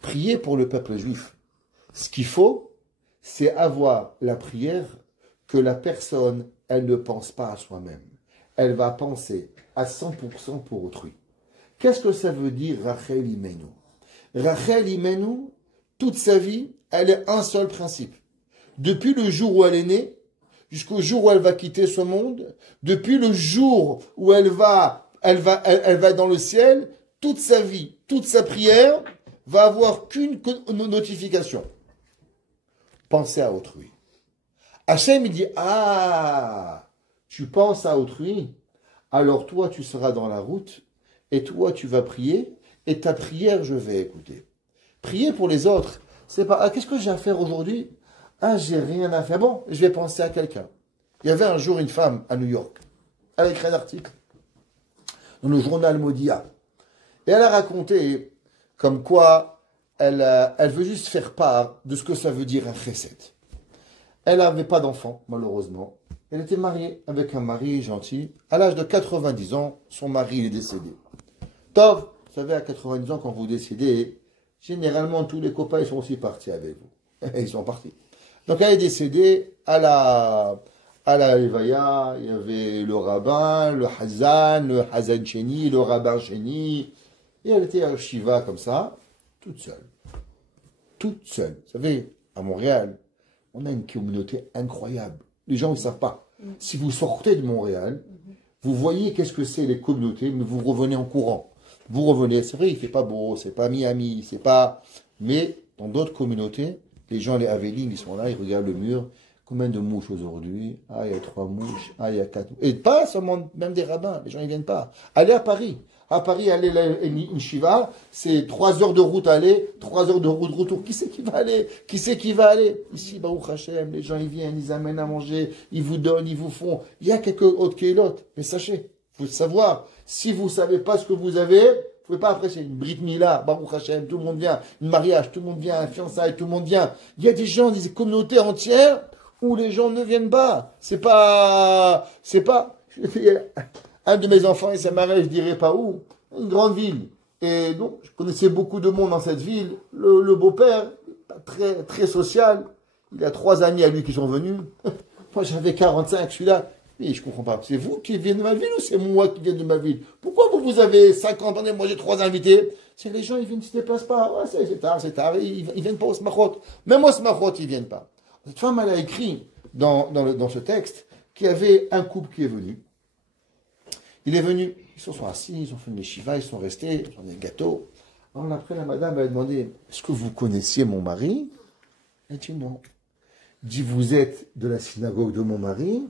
Prier pour le peuple juif. Ce qu'il faut, c'est avoir la prière que la personne, elle ne pense pas à soi-même. Elle va penser à 100% pour autrui. Qu'est-ce que ça veut dire Rachel Imenu? Rachel Imenu, toute sa vie, elle a un seul principe. Depuis le jour où elle est née, jusqu'au jour où elle va quitter ce monde, depuis le jour où elle va dans le ciel, toute sa vie, toute sa prière va avoir qu'une notification. Penser à autrui. Hachem, il dit, ah, tu penses à autrui, alors toi, tu seras dans la route, et toi, tu vas prier, et ta prière, je vais écouter. Prier pour les autres, c'est pas, ah, qu'est-ce que j'ai à faire aujourd'hui? Ah, j'ai rien à faire. Bon, je vais penser à quelqu'un. Il y avait un jour une femme à New York. Elle a écrit un article dans le journal Modia. Et elle a raconté comme quoi elle veut juste faire part de ce que ça veut dire un chesed. Elle n'avait pas d'enfant, malheureusement. Elle était mariée avec un mari gentil. À l'âge de 90 ans, son mari est décédé. Tov, vous savez, à 90 ans, quand vous décédez, généralement, tous les copains ils sont aussi partis avec vous. Ils sont partis. Donc elle est décédée à la Levaya, il y avait le rabbin, le Hazan Sheni, le rabbin Sheni, et elle était à Shiva comme ça, toute seule. Toute seule. Vous savez, à Montréal, on a une communauté incroyable. Les gens ne savent pas. Si vous sortez de Montréal, vous voyez qu'est-ce que c'est les communautés, mais vous revenez en courant. Vous revenez, c'est vrai, il ne fait pas beau, c'est pas Miami, c'est pas... Mais dans d'autres communautés, les gens, les Aveline, ils sont là, ils regardent le mur. Combien de mouches aujourd'hui? Ah, il y a 3 mouches. Ah, il y a 4 mouches. Et pas seulement, même des rabbins. Les gens, ils viennent pas. Allez à Paris. À Paris, aller à une shiva, c'est 3 heures de route aller, 3 heures de route retour. Qui c'est qui va aller? Qui c'est qui va aller? Ici, Baruch Hashem, les gens, ils viennent, ils amènent à manger, ils vous donnent, ils vous font. Il y a quelques autres kélotes. Mais sachez, il faut savoir, si vous savez pas ce que vous avez, vous ne pouvez pas apprécier une Brit Mila, Baruch Hashem, tout le monde vient, un mariage, tout le monde vient, un fiançailles, tout le monde vient. Il y a des gens, des communautés entières où les gens ne viennent pas. C'est pas, un de mes enfants, il s'est marié, je dirais pas où, une grande ville. Et donc, je connaissais beaucoup de monde dans cette ville. Le beau-père, très, très social, il a 3 amis à lui qui sont venus. Moi, j'avais 45, je suis là. Mais je comprends pas. C'est vous qui venez de ma ville ou c'est moi qui viens de ma ville? Pourquoi vous avez 50 ans et moi j'ai 3 invités? C'est les gens, ils viennent, ils ne se déplacent pas. Ouais, c'est tard, ils viennent pas au smachot. Même au smachot, ils viennent pas. Cette femme, elle a écrit dans ce texte qu'il y avait un couple qui est venu. Il est venu, ils se sont assis, ils ont fait une shiva, ils sont restés, ils ont des gâteaux. Alors après, la madame elle a demandé, est-ce que vous connaissiez mon mari? Elle a dit non. Elle dit, vous êtes de la synagogue de mon mari?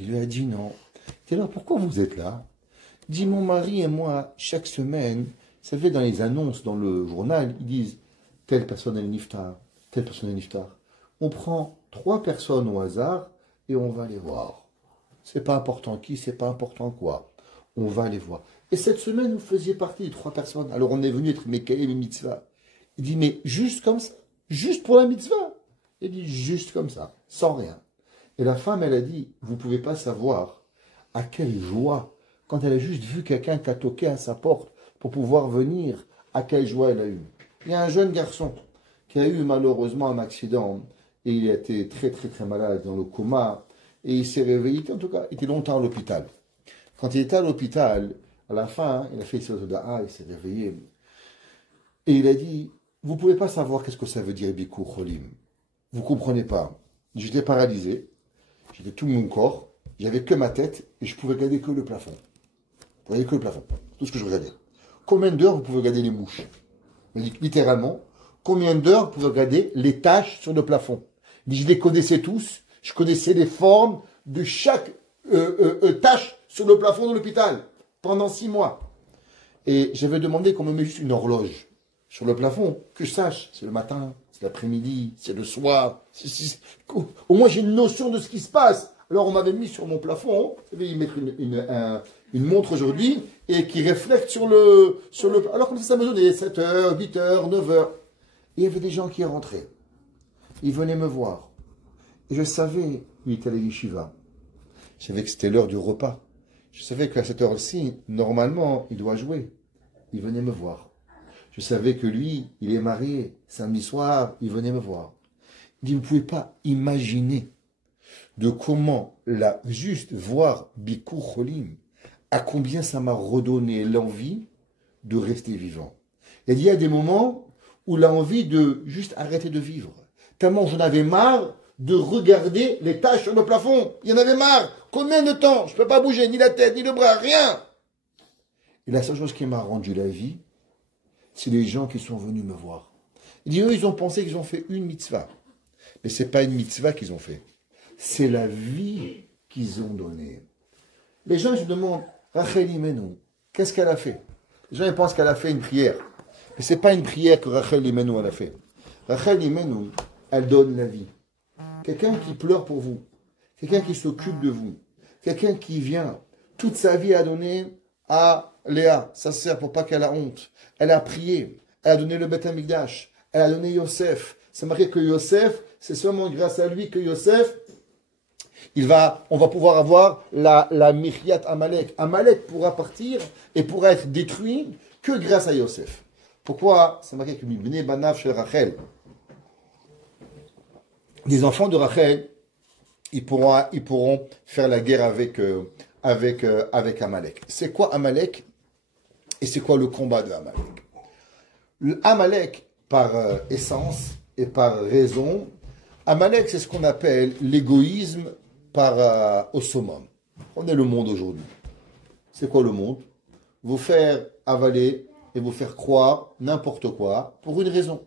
Il lui a dit non. Et alors, pourquoi vous êtes là? Il dit, mon mari et moi, chaque semaine, vous savez, dans les annonces, dans le journal, ils disent, telle personne est niftar, telle personne est niftar. On prend 3 personnes au hasard et on va les voir. C'est pas important qui, c'est pas important quoi. On va les voir. Et cette semaine, vous faisiez partie des 3 personnes. Alors on est venu être Mekaïm et Mitzvah. Il dit, mais juste comme ça, juste pour la Mitzvah. Il dit, juste comme ça, sans rien. Et la femme, elle a dit, vous ne pouvez pas savoir à quelle joie, quand elle a juste vu quelqu'un qui a toqué à sa porte pour pouvoir venir, à quelle joie elle a eu. Il y a un jeune garçon qui a eu malheureusement un accident et il a été très très très malade dans le coma et il s'est réveillé, en tout cas, il était longtemps à l'hôpital. Quand il était à l'hôpital, à la fin, il a fait ce da'a, il s'est réveillé et il a dit, vous ne pouvez pas savoir qu'est-ce que ça veut dire Bikur Cholim. Vous ne comprenez pas. J'étais paralysé, j'étais tout mon corps, j'avais que ma tête et je pouvais regarder que le plafond. Vous voyez que le plafond, tout ce que je regardais. Combien d'heures vous pouvez regarder les mouches? Littéralement, combien d'heures vous pouvez regarder les taches sur le plafond? Je les connaissais tous, je connaissais les formes de chaque tache sur le plafond de l'hôpital pendant 6 mois. Et j'avais demandé qu'on me mette juste une horloge sur le plafond, que je sache, c'est le matin, c'est l'après-midi, c'est le soir. Au moins j'ai une notion de ce qui se passe. Alors on m'avait mis sur mon plafond, vous savez, ils mettent une montre aujourd'hui, et qui reflète sur le... Alors comme ça me donnait 7h, 8h, 9h. Et il y avait des gens qui rentraient. Ils venaient me voir. Et je savais, il était à la yeshiva. Je savais que c'était l'heure du repas. Je savais qu'à cette heure-ci, normalement, il doit jouer. Il venait me voir. Je savais que lui, il est marié. Samedi soir, il venait me voir. Il dit, vous ne pouvez pas imaginer de comment, juste voir Bikur Cholim, à combien ça m'a redonné l'envie de rester vivant. Il y a des moments où l'envie de juste arrêter de vivre. Tellement j'en avais marre de regarder les taches sur le plafond. Il y en avait marre. Combien de temps? Je ne peux pas bouger, ni la tête, ni le bras, rien. Et la seule chose qui m'a rendu la vie, c'est les gens qui sont venus me voir. Il dit, eux, ils ont pensé qu'ils ont fait une mitzvah. Mais ce n'est pas une mitzvah qu'ils ont fait. C'est la vie qu'ils ont donnée. Les gens se demandent, Rachel Imenu, qu'est-ce qu'elle a fait? Les gens ils pensent qu'elle a fait une prière. Mais ce n'est pas une prière que Rachel Imenu elle a fait. Rachel Imenu, elle donne la vie. Quelqu'un qui pleure pour vous. Quelqu'un qui s'occupe de vous. Quelqu'un qui vient toute sa vie à donner à Léa, sa sœur, pour pas qu'elle ait honte. Elle a prié. Elle a donné le Beth Amikdash. Elle a donné Yosef. C'est marqué que Yosef, c'est seulement grâce à lui que Yosef, on va pouvoir avoir la Miriat Amalek. Amalek pourra partir et pourra être détruit que grâce à Yosef. Pourquoi? C'est marqué que Mibne Banav chez Rachel. Les enfants de Rachel, ils pourront faire la guerre avec Amalek. C'est quoi Amalek? Et c'est quoi le combat de Amalek? Amalek, par essence et par raison, Amalek, c'est ce qu'on appelle l'égoïsme au summum. On est le monde aujourd'hui. C'est quoi le monde? Vous faire avaler et vous faire croire n'importe quoi pour une raison.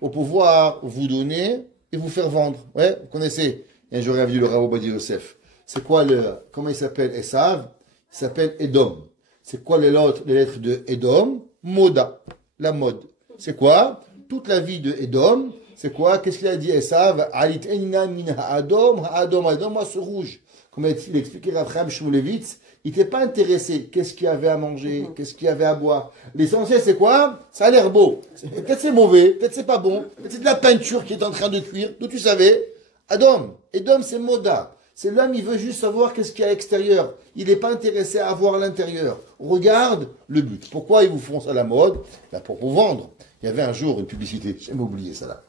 Pour pouvoir vous donner et vous faire vendre. Ouais, vous connaissez. Et j'aurais vu le Rav Ovadia Yosef. C'est quoi comment il s'appelle Esav? Il s'appelle Edom. C'est quoi les lettres de Edom? Moda. La mode. C'est quoi? Toute la vie de Edom. C'est quoi? Qu'est-ce qu'il a dit Esav? Alit enina min ha'adom, ha'adom, moi ce rouge. Comme il expliquait Raphaël Shmulevitz, il n'était pas intéressé. Qu'est-ce qu'il y avait à manger? Qu'est-ce qu'il y avait à boire? L'essentiel, c'est quoi? Ça a l'air beau. Peut-être c'est mauvais, peut-être c'est pas bon, peut-être c'est de la peinture qui est en train de cuire. D'où tu savais? Adom. Edom, c'est Moda. C'est l'homme, il veut juste savoir qu'est-ce qu'il y a à l'extérieur. Il n'est pas intéressé à voir l'intérieur. Regarde le but. Pourquoi ils vous font ça à la mode? Ben pour vous vendre. Il y avait un jour une publicité, j'aime oublier ça là.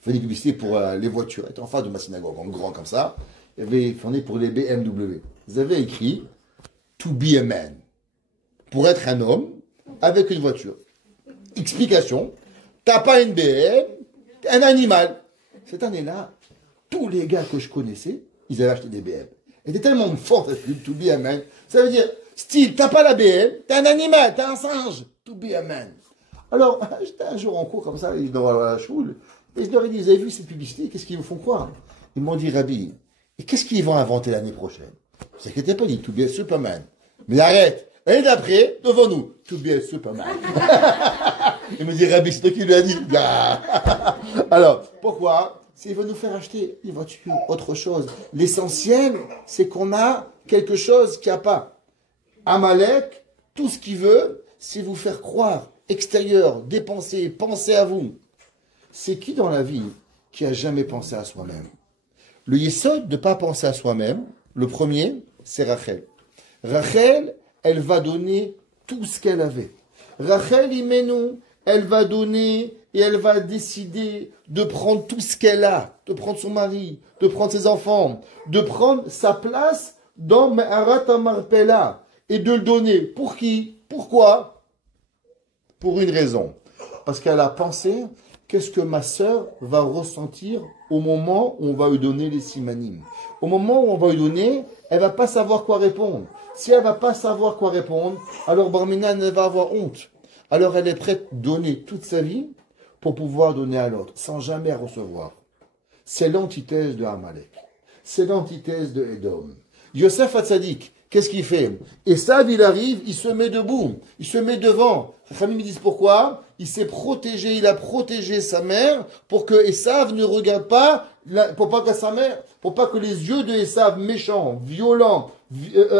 Il fallait une publicité pour les voitures. Était en face de ma synagogue, en grand comme ça. Il y avait fourni pour les BMW. Ils avaient écrit To be a man. Pour être un homme avec une voiture. Explication. T'as pas une BM, t'es un animal. Cette année-là, tous les gars que je connaissais, ils avaient acheté des BM. C'était tellement fort cette pub, To be a man. Ça veut dire, style, t'as pas la BM, t'es un animal, t'es un singe. To be a man. Alors, j'étais un jour en cours comme ça, dans la choule, et je leur ai dit, vous avez vu cette publicité, qu'est-ce qu'ils vous font croire? Ils m'ont dit, Rabbi, et qu'est-ce qu'ils vont inventer l'année prochaine? Ne vous inquiétez pas, dit, To be a Superman. Mais arrête, l'année d'après, devant nous, To be a Superman. Il me dit, Rabbi, c'est toi qui lui as dit. Ah. Alors, pourquoi? S'il veut nous faire acheter une voiture, autre chose. L'essentiel, c'est qu'on a quelque chose qu'il n'y a pas. Amalek, tout ce qu'il veut, c'est vous faire croire, extérieur, dépenser, penser à vous. C'est qui dans la vie qui a jamais pensé à soi-même? Le yesod de ne pas penser à soi-même, le premier, c'est Rachel. Rachel, elle va donner tout ce qu'elle avait. Rachel Imenu, elle va donner et elle va décider de prendre tout ce qu'elle a, de prendre son mari, de prendre ses enfants, de prendre sa place dans Me'arat HaMarpela et de le donner. Pour qui? Pourquoi? Pour une raison. Parce qu'elle a pensé, qu'est-ce que ma sœur va ressentir au moment où on va lui donner les simanim? Au moment où on va lui donner, elle va pas savoir quoi répondre. Si elle va pas savoir quoi répondre, alors Barmina elle va avoir honte. Alors elle est prête à donner toute sa vie pour pouvoir donner à l'autre, sans jamais recevoir. C'est l'antithèse de Amalek. C'est l'antithèse de Edom. Yosef Hatzadik, qu'est-ce qu'il fait? Esav, il arrive, il se met debout, il se met devant. Rachamim me disent pourquoi? Il s'est protégé, il a protégé sa mère pour que Esav ne regarde pas, pour pas que sa mère, pour pas que les yeux de Esav méchants, violents,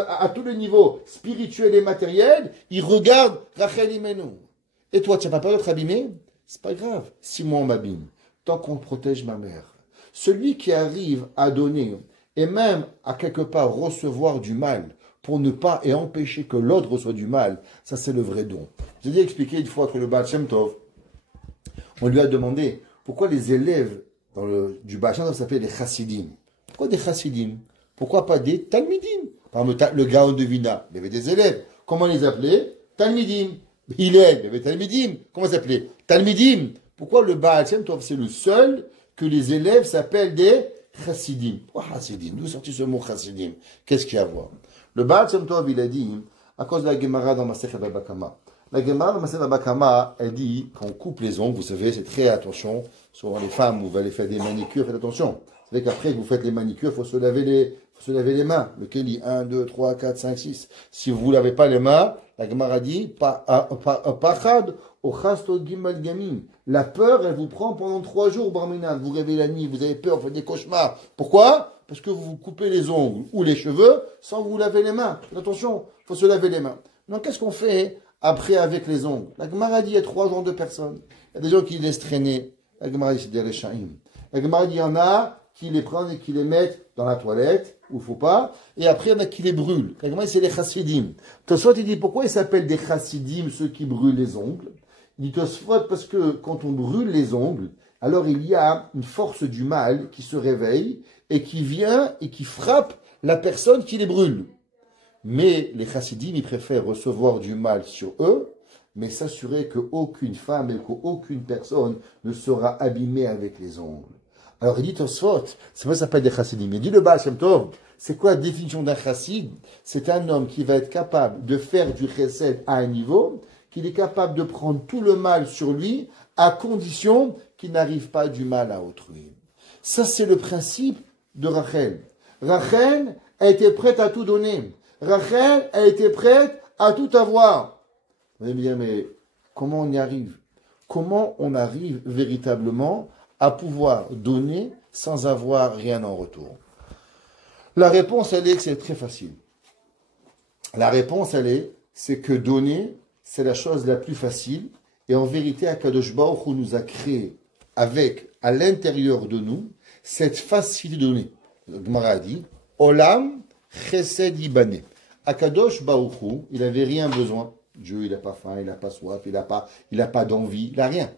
à tous les niveaux, spirituels et matériels, ils regardent Rachel Imenu. Et toi, tu n'as pas peur d'être abîmé? C'est pas grave. Si moi on m'abîme, tant qu'on protège ma mère. Celui qui arrive à donner et même à quelque part recevoir du mal pour ne pas et empêcher que l'autre reçoive du mal, ça c'est le vrai don. Je vous ai expliqué une fois que le Baal Shem Tov, on lui a demandé pourquoi les élèves du Baal Shem Tov s'appelaient les Chassidim. Pourquoi des Chassidim? Pourquoi pas des Talmidim? Par exemple, le Gaon de Vina, il y avait des élèves. Comment les appelait? Talmidim. Il y avait Talmidim. Comment ça s'appelait? Talmidim. Pourquoi le Baal Shem Tov, c'est le seul que les élèves s'appellent des Chassidim? Pourquoi Chassidim? D'où sorti ce mot Chassidim? Qu'est-ce qu'il y a à voir? Le Baal Shem Tov, il a dit, à cause de la Gemara dans Masechet Baba Kama. La Gemara dans Masechet Baba Kama, elle dit, quand on coupe les ongles, vous savez, c'est très attention. Souvent les femmes, vous allez faire des manicures, faites attention. Vous savez qu'après que vous faites les manicures, il faut se laver les mains. Lequel dit 1, 2, 3, 4, 5, 6. Si vous ne lavez pas les mains, la Gemara dit, Pachad, Ochasto Gimal Gamim. La peur, elle vous prend pendant 3 jours, Barminan. Vous rêvez la nuit, vous avez peur, vous faites des cauchemars. Pourquoi? Parce que vous vous coupez les ongles ou les cheveux sans vous laver les mains. Faites attention, il faut se laver les mains. Donc, qu'est-ce qu'on fait après avec les ongles? La Gemara dit, il y a 3 genres de personnes. Il y a des gens qui laissent traîner. La Gemara dit, c'est des Rechaim. La Gemara dit, il y en a qui les prennent et qui les mettent dans la toilette, où il ne faut pas, et après il y en a qui les brûlent. La Gemara, c'est les Chassidim. Tosfot, il dit, pourquoi ils s'appellent des Chassidim, ceux qui brûlent les ongles? Il dit Tosfot, parce que quand on brûle les ongles, alors il y a une force du mal qui se réveille et qui vient et qui frappe la personne qui les brûle. Mais les Chassidim, ils préfèrent recevoir du mal sur eux, mais s'assurer qu'aucune femme et qu'aucune personne ne sera abîmée avec les ongles. Alors il dit Tosfot, c'est pas ça s'appelle des Chassidim. Il dit le Baal Shem Tov, c'est quoi la définition d'un chassid? C'est un homme qui va être capable de faire du chesed à un niveau, qu'il est capable de prendre tout le mal sur lui, à condition qu'il n'arrive pas du mal à autrui. Ça, c'est le principe de Rachel. Rachel a été prête à tout donner. Rachel a été prête à tout avoir. Vous allez me dire, mais comment on y arrive? Comment on arrive véritablement à pouvoir donner sans avoir rien en retour? La réponse, elle est que c'est très facile. La réponse, c'est que donner, c'est la chose la plus facile. Et en vérité, Akadosh Baruch Hu nous a créé avec, à l'intérieur de nous, cette facilité de donner. Le Gemara a dit, Olam Chesed Yibane. Akadosh Baruch Hu, il n'avait rien besoin. Dieu, il n'a pas faim, il n'a pas soif, il n'a pas d'envie, il n'a rien.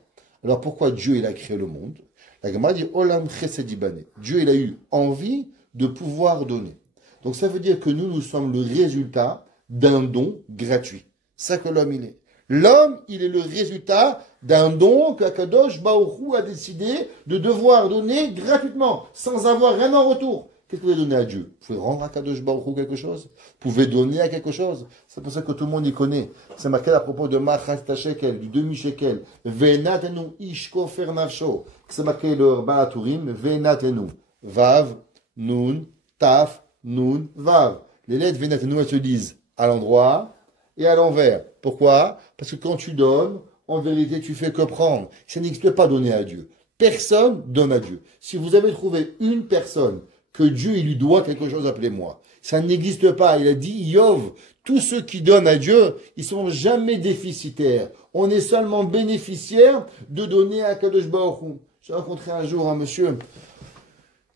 Alors pourquoi Dieu, il a créé le monde? La Gemara dit, Olam Chesed Yibane. Dieu, il a eu envie de pouvoir donner. Donc ça veut dire que nous sommes le résultat d'un don gratuit. C'est ça que l'homme, il est. L'homme, il est le résultat d'un don qu'Akadosh Baruch Hu a décidé de devoir donner gratuitement, sans avoir rien en retour. Qu'est-ce que vous pouvez donner à Dieu? Vous pouvez rendre à Akadosh Baruch Hu quelque chose? Vous pouvez donner à quelque chose? C'est pour ça que tout le monde y connaît. C'est marqué à propos de Machasta Shekel, du demi-shekel. Venatenu ishkofer nafsho. C'est marqué le Baaturim, Venatenu. Vav, Nun, Taf, Nun, Vav. Les lettres Venatenu, elles se disent à l'endroit et à l'envers. Pourquoi? Parce que quand tu donnes, en vérité, tu fais que prendre. Ça n'existe pas donner à Dieu. Personne donne à Dieu. Si vous avez trouvé une personne que Dieu il lui doit quelque chose, appelez-moi. Ça n'existe pas. Il a dit, Yov, tous ceux qui donnent à Dieu, ils sont jamais déficitaires. On est seulement bénéficiaire de donner à Kadosh Baruch Hu. J'ai rencontré un jour un monsieur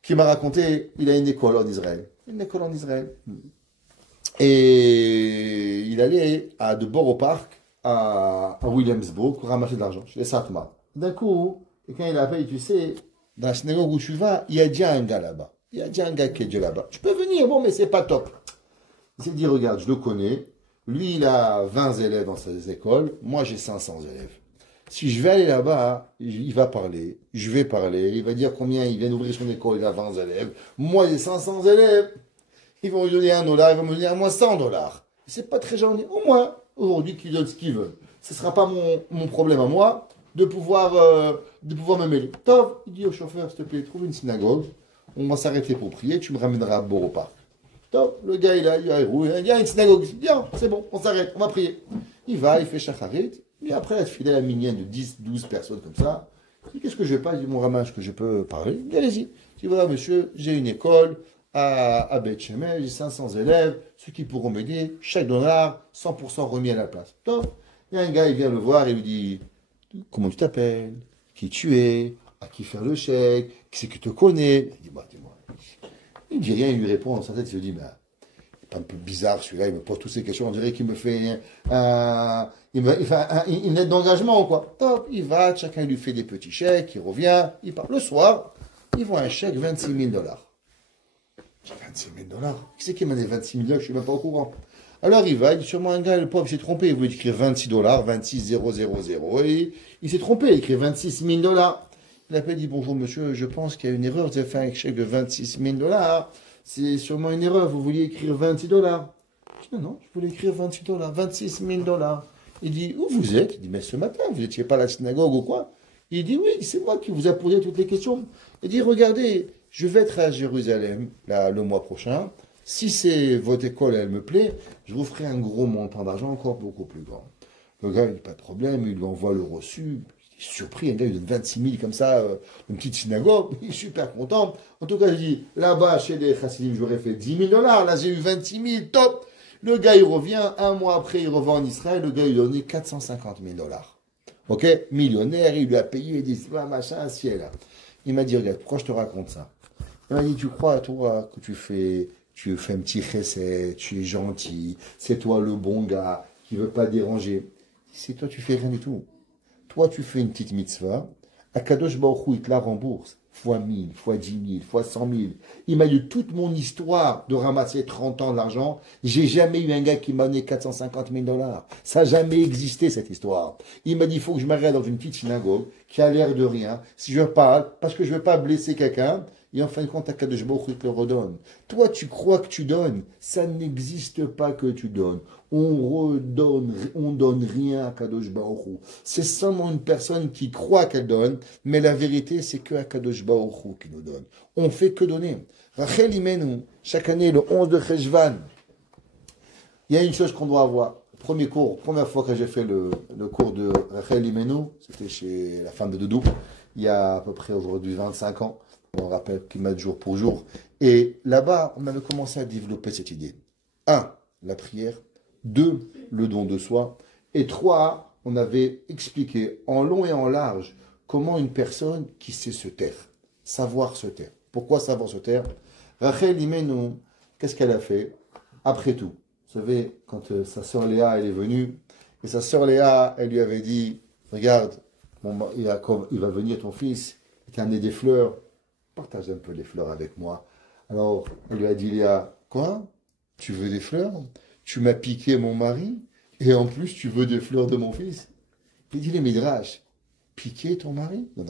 qui m'a raconté, il a une école en Israël. Une école en Israël. Et il allait de Borough Park à Williamsburg pour ramasser de l'argent, chez les Satmar. D'un coup, quand il appelle, tu sais, dans la synagogue où tu vas, il y a déjà un gars là-bas. Il y a déjà un gars qui est déjà là-bas. Tu peux venir, bon, mais c'est pas top. Il s'est dit, regarde, je le connais. Lui, il a 20 élèves dans ses écoles. Moi, j'ai 500 élèves. Si je vais aller là-bas, il va parler. Je vais parler. Il va dire combien il vient d'ouvrir son école. Il a 20 élèves. Moi, j'ai 500 élèves. Ils vont lui donner $1. Ils vont me donner à moi $100. C'est pas très gentil. Au moins, aujourd'hui, qu'ils donnent ce qu'ils veulent. Ce sera pas mon problème à moi de pouvoir me mêler. Tov, il dit au chauffeur, s'il te plaît, trouve une synagogue. On va s'arrêter pour prier. Tu me ramèneras à Borough Park. Top, le gars il y a une synagogue, bien, c'est bon, on s'arrête, on va prier. Il va, il fait shacharit, et après la file à la minienne de 10, 12 personnes comme ça, il dit, qu'est-ce que je vais pas, il dit, mon ramage que je peux parler, il dit, allez-y. Il dit, voilà monsieur, j'ai une école à Beth Shemesh, j'ai 500 élèves, ceux qui pourront m'aider, chaque dollar, 100% remis à la place. Top, il y a un gars, il vient le voir et lui dit, comment tu t'appelles, qui tu es, à qui faire le chèque, qui c'est que tu te connais. Il dit, bah, dis-moi. Il ne dit rien, il lui répond dans sa tête, il se dit, ben, c'est un peu bizarre celui-là, il me pose toutes ces questions, on dirait qu'il me fait une aide d'engagement, quoi. Top, il va, chacun lui fait des petits chèques, il revient, il part. Le soir, il voit un chèque, $26 000. J'ai $26 000. Qui c'est qui m'a donné $26 000? Je ne suis même pas au courant. Alors il va, il dit sûrement un gars, le pauvre s'est trompé, il voulait écrire $26, 26 000, et il s'est trompé, il écrit $26 000. Il appelle, il dit, bonjour monsieur, je pense qu'il y a une erreur, vous avez fait un chèque de $26 000. C'est sûrement une erreur, vous vouliez écrire $26. Je dis, non, je voulais écrire $26, $26 000. Il dit, où vous êtes? Il dit, mais ce matin, vous n'étiez pas à la synagogue ou quoi? Il dit, oui, c'est moi qui vous ai posé toutes les questions. Il dit, regardez, je vais être à Jérusalem là, le mois prochain. Si c'est votre école, elle me plaît, je vous ferai un gros montant d'argent encore beaucoup plus grand. Le gars, il dit, pas de problème, il lui envoie le reçu. Il est surpris, un gars, il donne 26 000 comme ça, une petite synagogue, il est super content. En tout cas, je dis, là-bas, chez les Chassidim, j'aurais fait $10 000, là, j'ai eu 26 000, top. Le gars, il revient, un mois après, il revient en Israël, le gars, il lui a donné $450 000. Ok? Millionnaire, il lui a payé, il dit, machin, un ciel. Il m'a dit, regarde, pourquoi je te raconte ça? Il m'a dit, tu crois, toi, que tu fais un petit chesed, tu es gentil, c'est toi le bon gars, qui veut pas déranger. C'est toi, tu fais rien du tout. Toi, tu fais une petite mitzvah, Akadosh Baruch Hu, il te la rembourse, fois 1000, fois 10 000, fois 100 000. Il m'a dit toute mon histoire de ramasser 30 ans d'argent, j'ai jamais eu un gars qui m'a donné $450 000. Ça n'a jamais existé, cette histoire. Il m'a dit, il faut que je m'arrête dans une petite synagogue, qui a l'air de rien, si je parle, parce que je ne veux pas blesser quelqu'un, et en fin de compte, Akadosh Baruch Hu te le redonne. Toi, tu crois que tu donnes. Ça n'existe pas que tu donnes. On donne rien à Akadosh Baruch Hu. C'est seulement une personne qui croit qu'elle donne, mais la vérité, c'est que Akadosh Baruch Hu qui nous donne. On fait que donner. Rachel Imenu, chaque année, le 11 de Cheshvan, il y a une chose qu'on doit avoir. Première fois que j'ai fait le cours de Rachel Imenu, c'était chez la femme de Doudou, il y a à peu près aujourd'hui 25 ans. On rappelle qu'il m'a jour pour jour. Et là-bas, on avait commencé à développer cette idée. 1, la prière. 2, le don de soi. Et 3, on avait expliqué en long et en large comment une personne qui sait se taire, savoir se taire. Pourquoi savoir se taire? Rachel Imenu, qu'est-ce qu'elle a fait? Après tout, vous savez, quand sa sœur Léa, elle est venue, et sa sœur Léa, elle lui avait dit, regarde, il va venir ton fils, il t'a amené des fleurs, partage un peu les fleurs avec moi. Alors, elle lui a dit, Léa, quoi? Tu veux des fleurs? Tu m'as piqué mon mari, et en plus, tu veux des fleurs de mon fils? Il dit, les midrash, piquer ton mari? Non,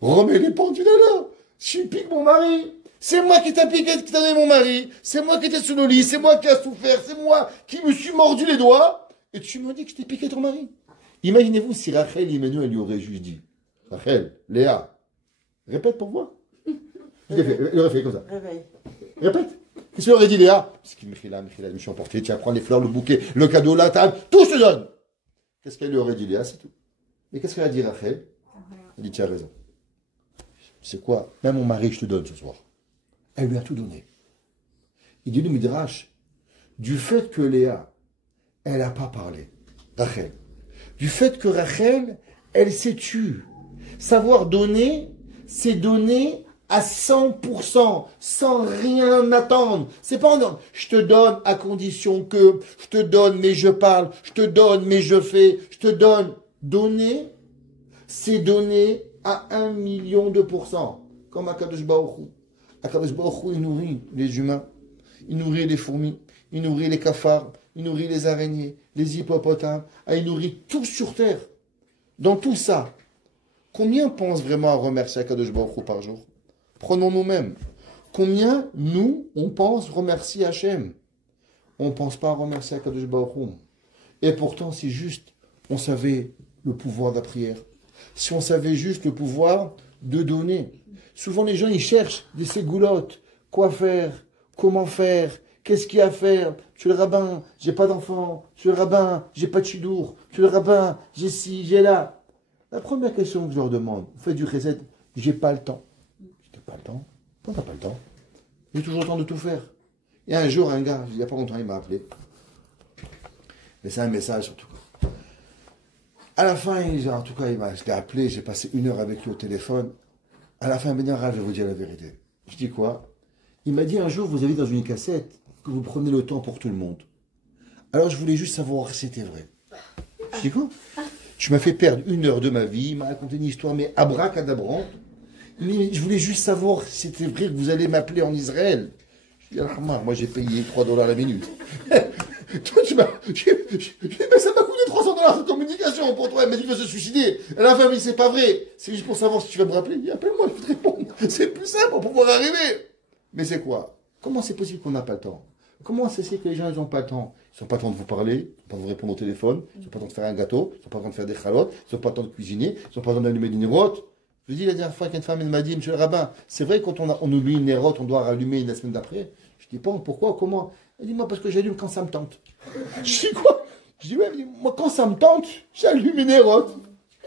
remets les pendules à l'heure. Tu piques mon mari. C'est moi qui t'ai piqué, qui t'a donné mon mari. C'est moi qui étais sous le lit. C'est moi qui a souffert. C'est moi qui me suis mordu les doigts. Et tu me dis que je t'ai piqué ton mari. Imaginez-vous si Rachel Imenu, elle lui aurait juste dit, Rachel, Léa, répète pour moi. Il aurait fait comme ça. Répète. Qu'est-ce qu'il aurait dit, Léa? Parce qu'il me fait là, je me suis emporté, tiens, prends les fleurs, le bouquet, le cadeau, la table, tout se donne. Qu'est-ce qu'elle lui aurait dit, Léa? C'est tout. Mais qu'est-ce qu'elle a dit, Rachel? Elle dit, tu as raison. C'est quoi? Même mon mari, je te donne ce soir. Elle lui a tout donné. Il dit le Midrash, du fait que Léa, elle n'a pas parlé, Rachel, du fait que Rachel, elle s'est tue. Savoir donner, c'est donner à 100%, sans rien attendre. C'est pas en je te donne à condition que, je te donne mais je parle, je te donne mais je fais, je te donne. Donner, c'est donner à 1 million %. Comme Akadosh Baruch Hu. Akadosh Baruch Hu, il nourrit les humains, il nourrit les fourmis, il nourrit les cafards, il nourrit les araignées, les hippopotames, il nourrit tout sur terre. Dans tout ça, combien pensent vraiment à remercier Akadosh Baruch Hu par jour? Prenons nous-mêmes. Combien, nous, on pense remercier Hachem? On ne pense pas à remercier Akadosh Baruch Hu. Et pourtant, si juste on savait le pouvoir de la prière, si on savait juste le pouvoir de donner. Souvent, les gens, ils cherchent des ségoulottes. Quoi faire? Comment faire? Qu'est-ce qu'il y a à faire? Tu es le rabbin, j'ai pas d'enfant. Tu es le rabbin, j'ai pas de chidour. Tu es le rabbin, j'ai ci, j'ai là. La première question que je leur demande, vous faites du chesed, j'ai pas le temps. J'ai pas le temps? Pourquoi t'as pas le temps? J'ai toujours le temps de tout faire. Il y a un jour, un gars, il y a pas longtemps, il m'a appelé. Mais c'est un message surtout. À la fin, en tout cas, je l'ai appelé, j'ai passé 1 heure avec lui au téléphone. À la fin, il m'a dit, je vais vous dire la vérité. Je dis quoi? Il m'a dit, un jour, vous avez dans une cassette que vous prenez le temps pour tout le monde. Alors, je voulais juste savoir si c'était vrai. Je dis quoi? Tu m'as fait perdre 1 heure de ma vie, il m'a raconté une histoire, mais abracadabrante. Je voulais juste savoir si c'était vrai que vous allez m'appeler en Israël. Je dis, moi, j'ai payé $3 la minute. Toi, mais ça m'a coûté $300 de communication pour toi. Elle m'a dit qu'il veut se suicider. À la fin, mais c'est pas vrai. C'est juste pour savoir si tu vas me rappeler. Il dit, appelle-moi, je vais te répondre. C'est plus simple pour pouvoir arriver. Mais c'est quoi? Comment c'est possible qu'on n'a pas le temps? Comment c'est que les gens n'ont pas le temps? Ils n'ont pas le temps de vous parler, ils n'ont pas le temps de vous répondre au téléphone, ils n'ont pas le temps de faire un gâteau, ils n'ont pas le temps de faire des chalotes, ils n'ont pas le temps de cuisiner, ils n'ont pas le temps d'allumer des nérotes. Je dis la dernière fois qu'une femme elle m'a dit, monsieur le rabbin, c'est vrai quand on oublie une nérote, on doit rallumer la semaine d'après. Je dis pas pourquoi, comment? Elle dit moi parce que j'allume quand ça me tente. Je dis quoi? Je dis ouais, moi quand ça me tente, j'allume une nérote.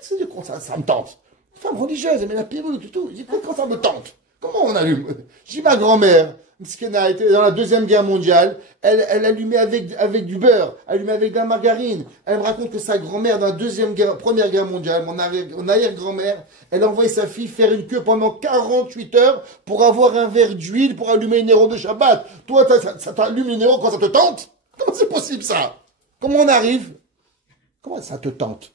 C'est dire quand ça me tente. Une femme religieuse, elle met la pilule et tout. Je dis quand ça me tente. Comment on allume? Je dis ma grand-mère, qu'elle a été dans la Deuxième Guerre mondiale, elle allumait avec du beurre, elle allumait avec de la margarine. Elle me raconte que sa grand-mère, dans la Première Guerre mondiale, mon arrière-grand-mère, elle a envoyé sa fille faire une queue pendant 48 heures pour avoir un verre d'huile pour allumer une héros de Shabbat. Toi, ça t'allume une héros quand ça te tente? Comment c'est possible ça? Comment on arrive? Comment ça te tente?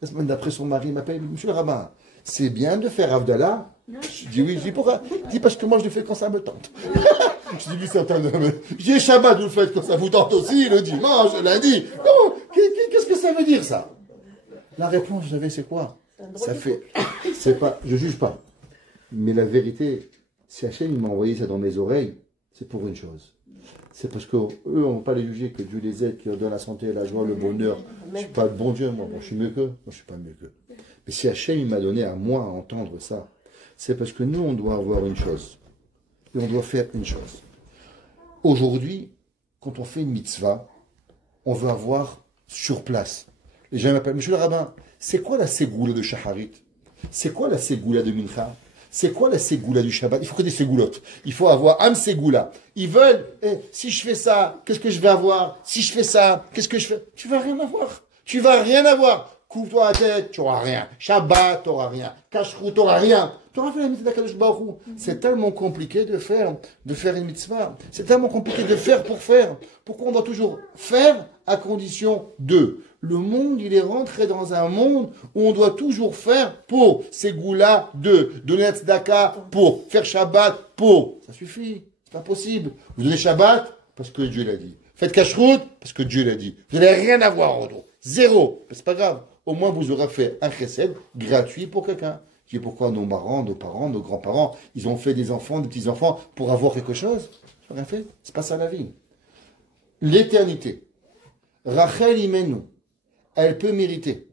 La semaine d'après, son mari m'appelle, monsieur le rabbin, c'est bien de faire Avdallah? Je dis oui, je dis pourquoi? Je dis parce que moi je le fais quand ça me tente. Je dis lui certain, je dis Shabbat vous le faites quand ça vous tente aussi, le dimanche, le lundi. Non, qu'est-ce que ça veut dire ça? La réponse, vous savez, c'est quoi? Ça fait, c'est pas, je juge pas. Mais la vérité, si Hachem il m'a envoyé ça dans mes oreilles, c'est pour une chose. C'est parce que eux, on ne va pas les juger que Dieu les aide, qui leur donne la santé, la joie, le bonheur. Je ne suis pas le bon Dieu, moi. Je suis mieux qu'eux. Moi, je ne suis pas mieux qu'eux. Mais si Hachem il m'a donné à moi à entendre ça, c'est parce que nous, on doit avoir une chose. Et on doit faire une chose. Aujourd'hui, quand on fait une mitzvah, on veut avoir sur place. Les gens m'appellent, monsieur le rabbin, c'est quoi la ségoula de Shaharit? C'est quoi la ségoula de Mincha? C'est quoi la ségoula du Shabbat? Il faut que des ségoulottes. Il faut avoir un ségoula. Ils veulent, si je fais ça, qu'est-ce que je vais avoir? Si je fais ça, qu'est-ce que je fais? Tu vas rien avoir. Tu vas rien avoir. Couvre-toi la tête, tu n'auras rien. Shabbat, tu n'auras rien. Kashrut, tu n'auras rien. Tu auras fait la mitzvah d'Akadosh Baruch Hu. C'est tellement compliqué de faire une mitzvah. C'est tellement compliqué de faire pour faire. Pourquoi on doit toujours faire à condition de? Le monde, il est rentré dans un monde où on doit toujours faire pour Ségoula de donner tzedaka, pour faire Shabbat, pour. Ça suffit. C'est pas possible. Vous donnez Shabbat parce que Dieu l'a dit. Faites Kashrut parce que Dieu l'a dit. Vous n'allez rien avoir en retour. Zéro. C'est pas grave. Au moins, vous aurez fait un chesed gratuit pour quelqu'un. Je dis pourquoi nos parents, nos grands-parents, ils ont fait des enfants, des petits-enfants pour avoir quelque chose? Ils n'ont rien fait. C'est pas ça la vie. L'éternité. Rachel Imenu, elle peut mériter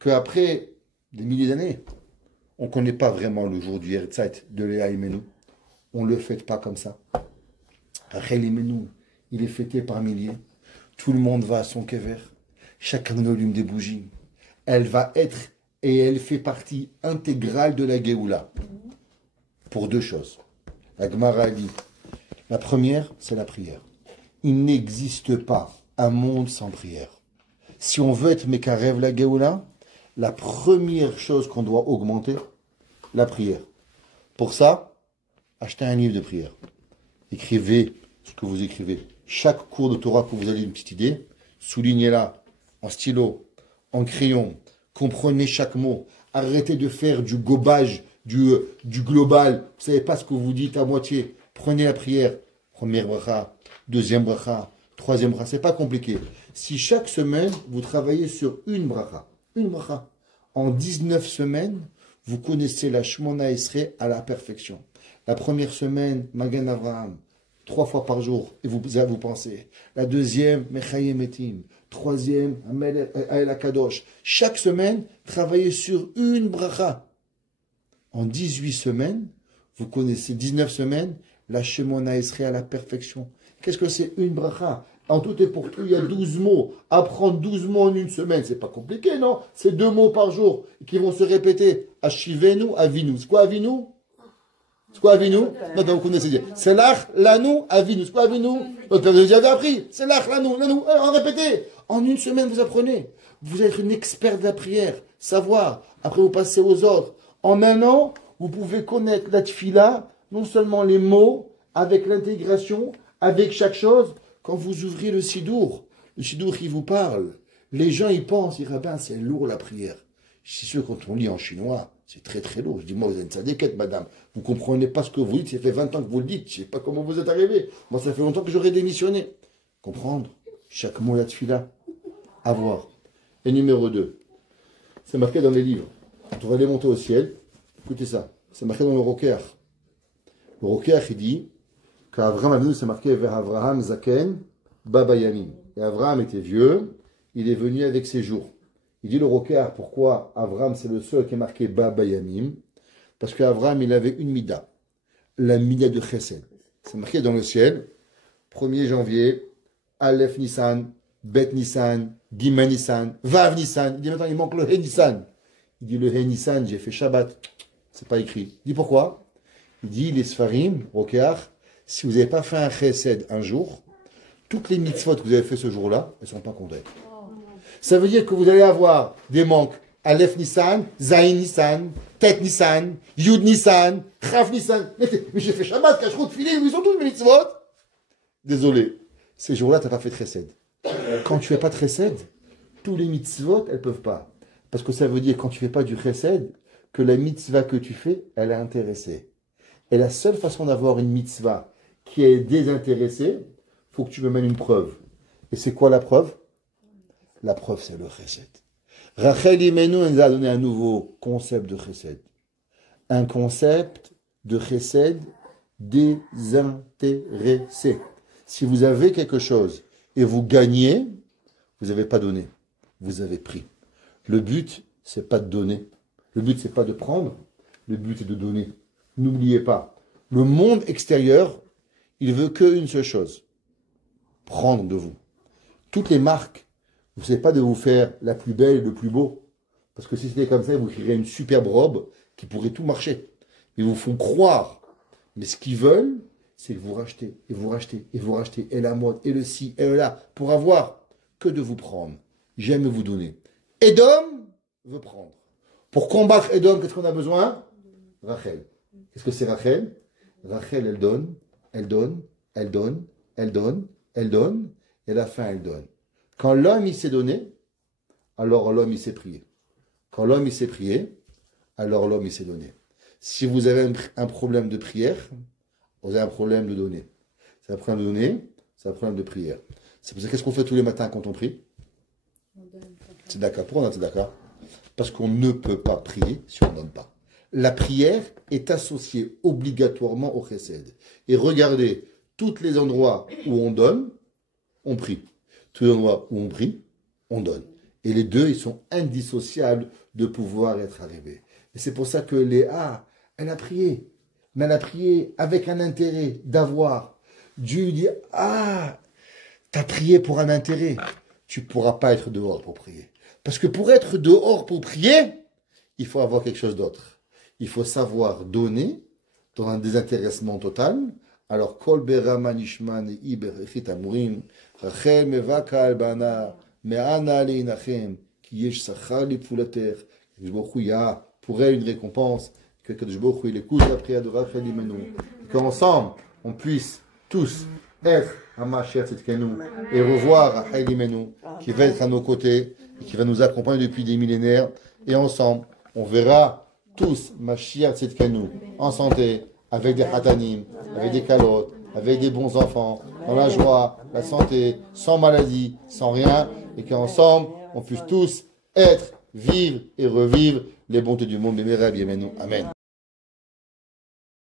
qu'après des milliers d'années, on ne connaît pas vraiment le jour du Yerzait de Léa Imenu. On ne le fête pas comme ça. Rachel Imenu, il est fêté par milliers. Tout le monde va à son kever. Chacun nous allume des bougies. Elle va être et elle fait partie intégrale de la Géoula. Pour deux choses. La Gemara dit, la première, c'est la prière. Il n'existe pas un monde sans prière. Si on veut être Mekarev la Géoula, la première chose qu'on doit augmenter, la prière. Pour ça, achetez un livre de prière. Écrivez ce que vous écrivez. Chaque cours de Torah que vous avez une petite idée, soulignez-la en stylo, en crayon. Comprenez chaque mot. Arrêtez de faire du gobage, du global. Vous ne savez pas ce que vous dites à moitié. Prenez la prière. Première bracha, deuxième bracha, troisième bracha. C'est pas compliqué. Si chaque semaine, vous travaillez sur une bracha, en 19 semaines, vous connaissez la Shemona Esrei à la perfection. La première semaine, Magan Avraham, 3 fois par jour, et vous pensez. La deuxième, Mechayem Etim. Troisième, Ael Akadosh. Chaque semaine, travaillez sur une bracha. En 18 semaines, vous connaissez 19 semaines, la Shemona Esrei à la perfection. Qu'est-ce que c'est une bracha? En tout et pour tout, il y a 12 mots. Apprendre 12 mots en une semaine, c'est pas compliqué, non? C'est 2 mots par jour qui vont se répéter. Ashivenu, Avinu. C'est quoi Avinu? C'est quoi Avinu? Non, vous connaissez. C'est l'ach, l'anou, Avinu. C'est quoi Avinu? Vous avez appris. C'est l'ach, l'anou. En répétez. En une semaine, vous apprenez. Vous êtes une experte de la prière. Savoir. Après, vous passez aux autres. En un an, vous pouvez connaître la tfila, non seulement les mots, avec l'intégration, avec chaque chose. Quand vous ouvrez le sidour qui vous parle, les gens y pensent, ils disent, ben, c'est lourd la prière. Je suis sûr, quand on lit en chinois, c'est très très lourd. Je dis, moi, vous êtes une tzadékette, madame. Vous ne comprenez pas ce que vous dites, ça fait 20 ans que vous le dites. Je ne sais pas comment vous êtes arrivé. Moi, ça fait longtemps que j'aurais démissionné. Comprendre chaque mot, la tfila. Avoir. Et numéro 2, c'est marqué dans les livres. On va les monter au ciel. Écoutez ça. C'est marqué dans le Roker. Le Roker, il dit qu'Avraham Avinu, c'est marqué vers Avraham Zaken Baba Yamim. Et Avraham était vieux, il est venu avec ses jours. Il dit le Roker, pourquoi Avraham c'est le seul qui est marqué Baba Yamim? Parce qu'Avraham il avait une mida, la mida de Chesed. C'est marqué dans le ciel, 1er janvier, Aleph Nissan, Bet Nissan, Gimel Nissan, Vav Nissan. Il dit maintenant il manque le He Nissan. Il dit le He Nissan, j'ai fait Shabbat. C'est pas écrit. Il dit pourquoi? Il dit les Sfarim, Roker, si vous n'avez pas fait un chesed un jour, toutes les mitzvot que vous avez fait ce jour-là, elles ne sont pas comptées. Ça veut dire que vous allez avoir des manques. Aleph Nissan, Zayin Nissan, Tet Nissan, Yud Nissan, Chaf Nissan. Mais j'ai fait Shabbat, Kashrut, Filet, où ils sont tous mes mitzvot? Désolé, ces jours-là, tu n'as pas fait de chesed. Quand tu ne fais pas de chesed, tous les mitzvot, elles ne peuvent pas. Parce que ça veut dire, quand tu ne fais pas du chesed, que la mitzvah que tu fais, elle est intéressée. Et la seule façon d'avoir une mitzvah qui est désintéressée, il faut que tu me mènes une preuve. Et c'est quoi la preuve? La preuve, c'est le chesed. Rachel Imenu nous a donné un nouveau concept de chesed. Un concept de chesed désintéressé. Si vous avez quelque chose et vous gagnez, vous n'avez pas donné, vous avez pris. Le but, c'est pas de donner. Le but, c'est pas de prendre. Le but est de donner. N'oubliez pas, le monde extérieur, il veut qu'une seule chose, prendre de vous. Toutes les marques, vous ne savez pas de vous faire la plus belle et le plus beau. Parce que si c'était comme ça, vous créeriez une superbe robe qui pourrait tout marcher. Ils vous font croire. Mais ce qu'ils veulent, c'est que vous rachetez, et vous rachetez, et vous rachetez, et la mode, et le ci, et le là, pour avoir que de vous prendre. J'aime vous donner. Edom veut prendre. Pour combattre Edom, qu'est-ce qu'on a besoin? Rachel. Qu'est-ce que c'est Rachel? Rachel, elle donne, elle donne, elle donne, elle donne, elle donne, et à la fin, elle donne. Quand l'homme, il s'est donné, alors l'homme, il s'est prié. Quand l'homme, il s'est prié, alors l'homme, il s'est donné. Si vous avez un problème de prière, vous avez un problème de donner. C'est un problème de donner, c'est un problème de prière. C'est pour ça qu'est-ce qu'on fait tous les matins quand on prie? C'est d'accord. Pourquoi on est d'accord? Parce qu'on ne peut pas prier si on ne donne pas. La prière est associée obligatoirement au chesed. Et regardez, tous les endroits où on donne, on prie. Tous les endroits où on prie, on donne. Et les deux, ils sont indissociables de pouvoir être arrivés. Et c'est pour ça que Léa, elle a prié. Mais elle a prié avec un intérêt d'avoir. Dieu lui dit, ah, t'as prié pour un intérêt. tu ne pourras pas être dehors pour prier. Parce que pour être dehors pour prier, il faut avoir quelque chose d'autre. Il faut savoir donner dans un désintéressement total. Alors, Kol Berama Nishman et Iberechit Amurim, Rachel Mevaka Albana, Me'ana Leinachem, Ki Yesh Sachar Lipfulater, que il y a pour elle une récompense, que il écoute la prière de Rachel Imenu, qu'ensemble, on puisse tous être à Mashiach Tzidkenu et revoir Rachel Imenu, qui va être à nos côtés et qui va nous accompagner depuis des millénaires. Et ensemble, on verra tous Mashiach Tzidkenu en santé, avec des hatanim, avec des calottes, avec des bons enfants, dans la joie, la santé, sans maladie, sans rien, et qu'ensemble, on puisse tous être, vivre et revivre les bontés du monde. Amen.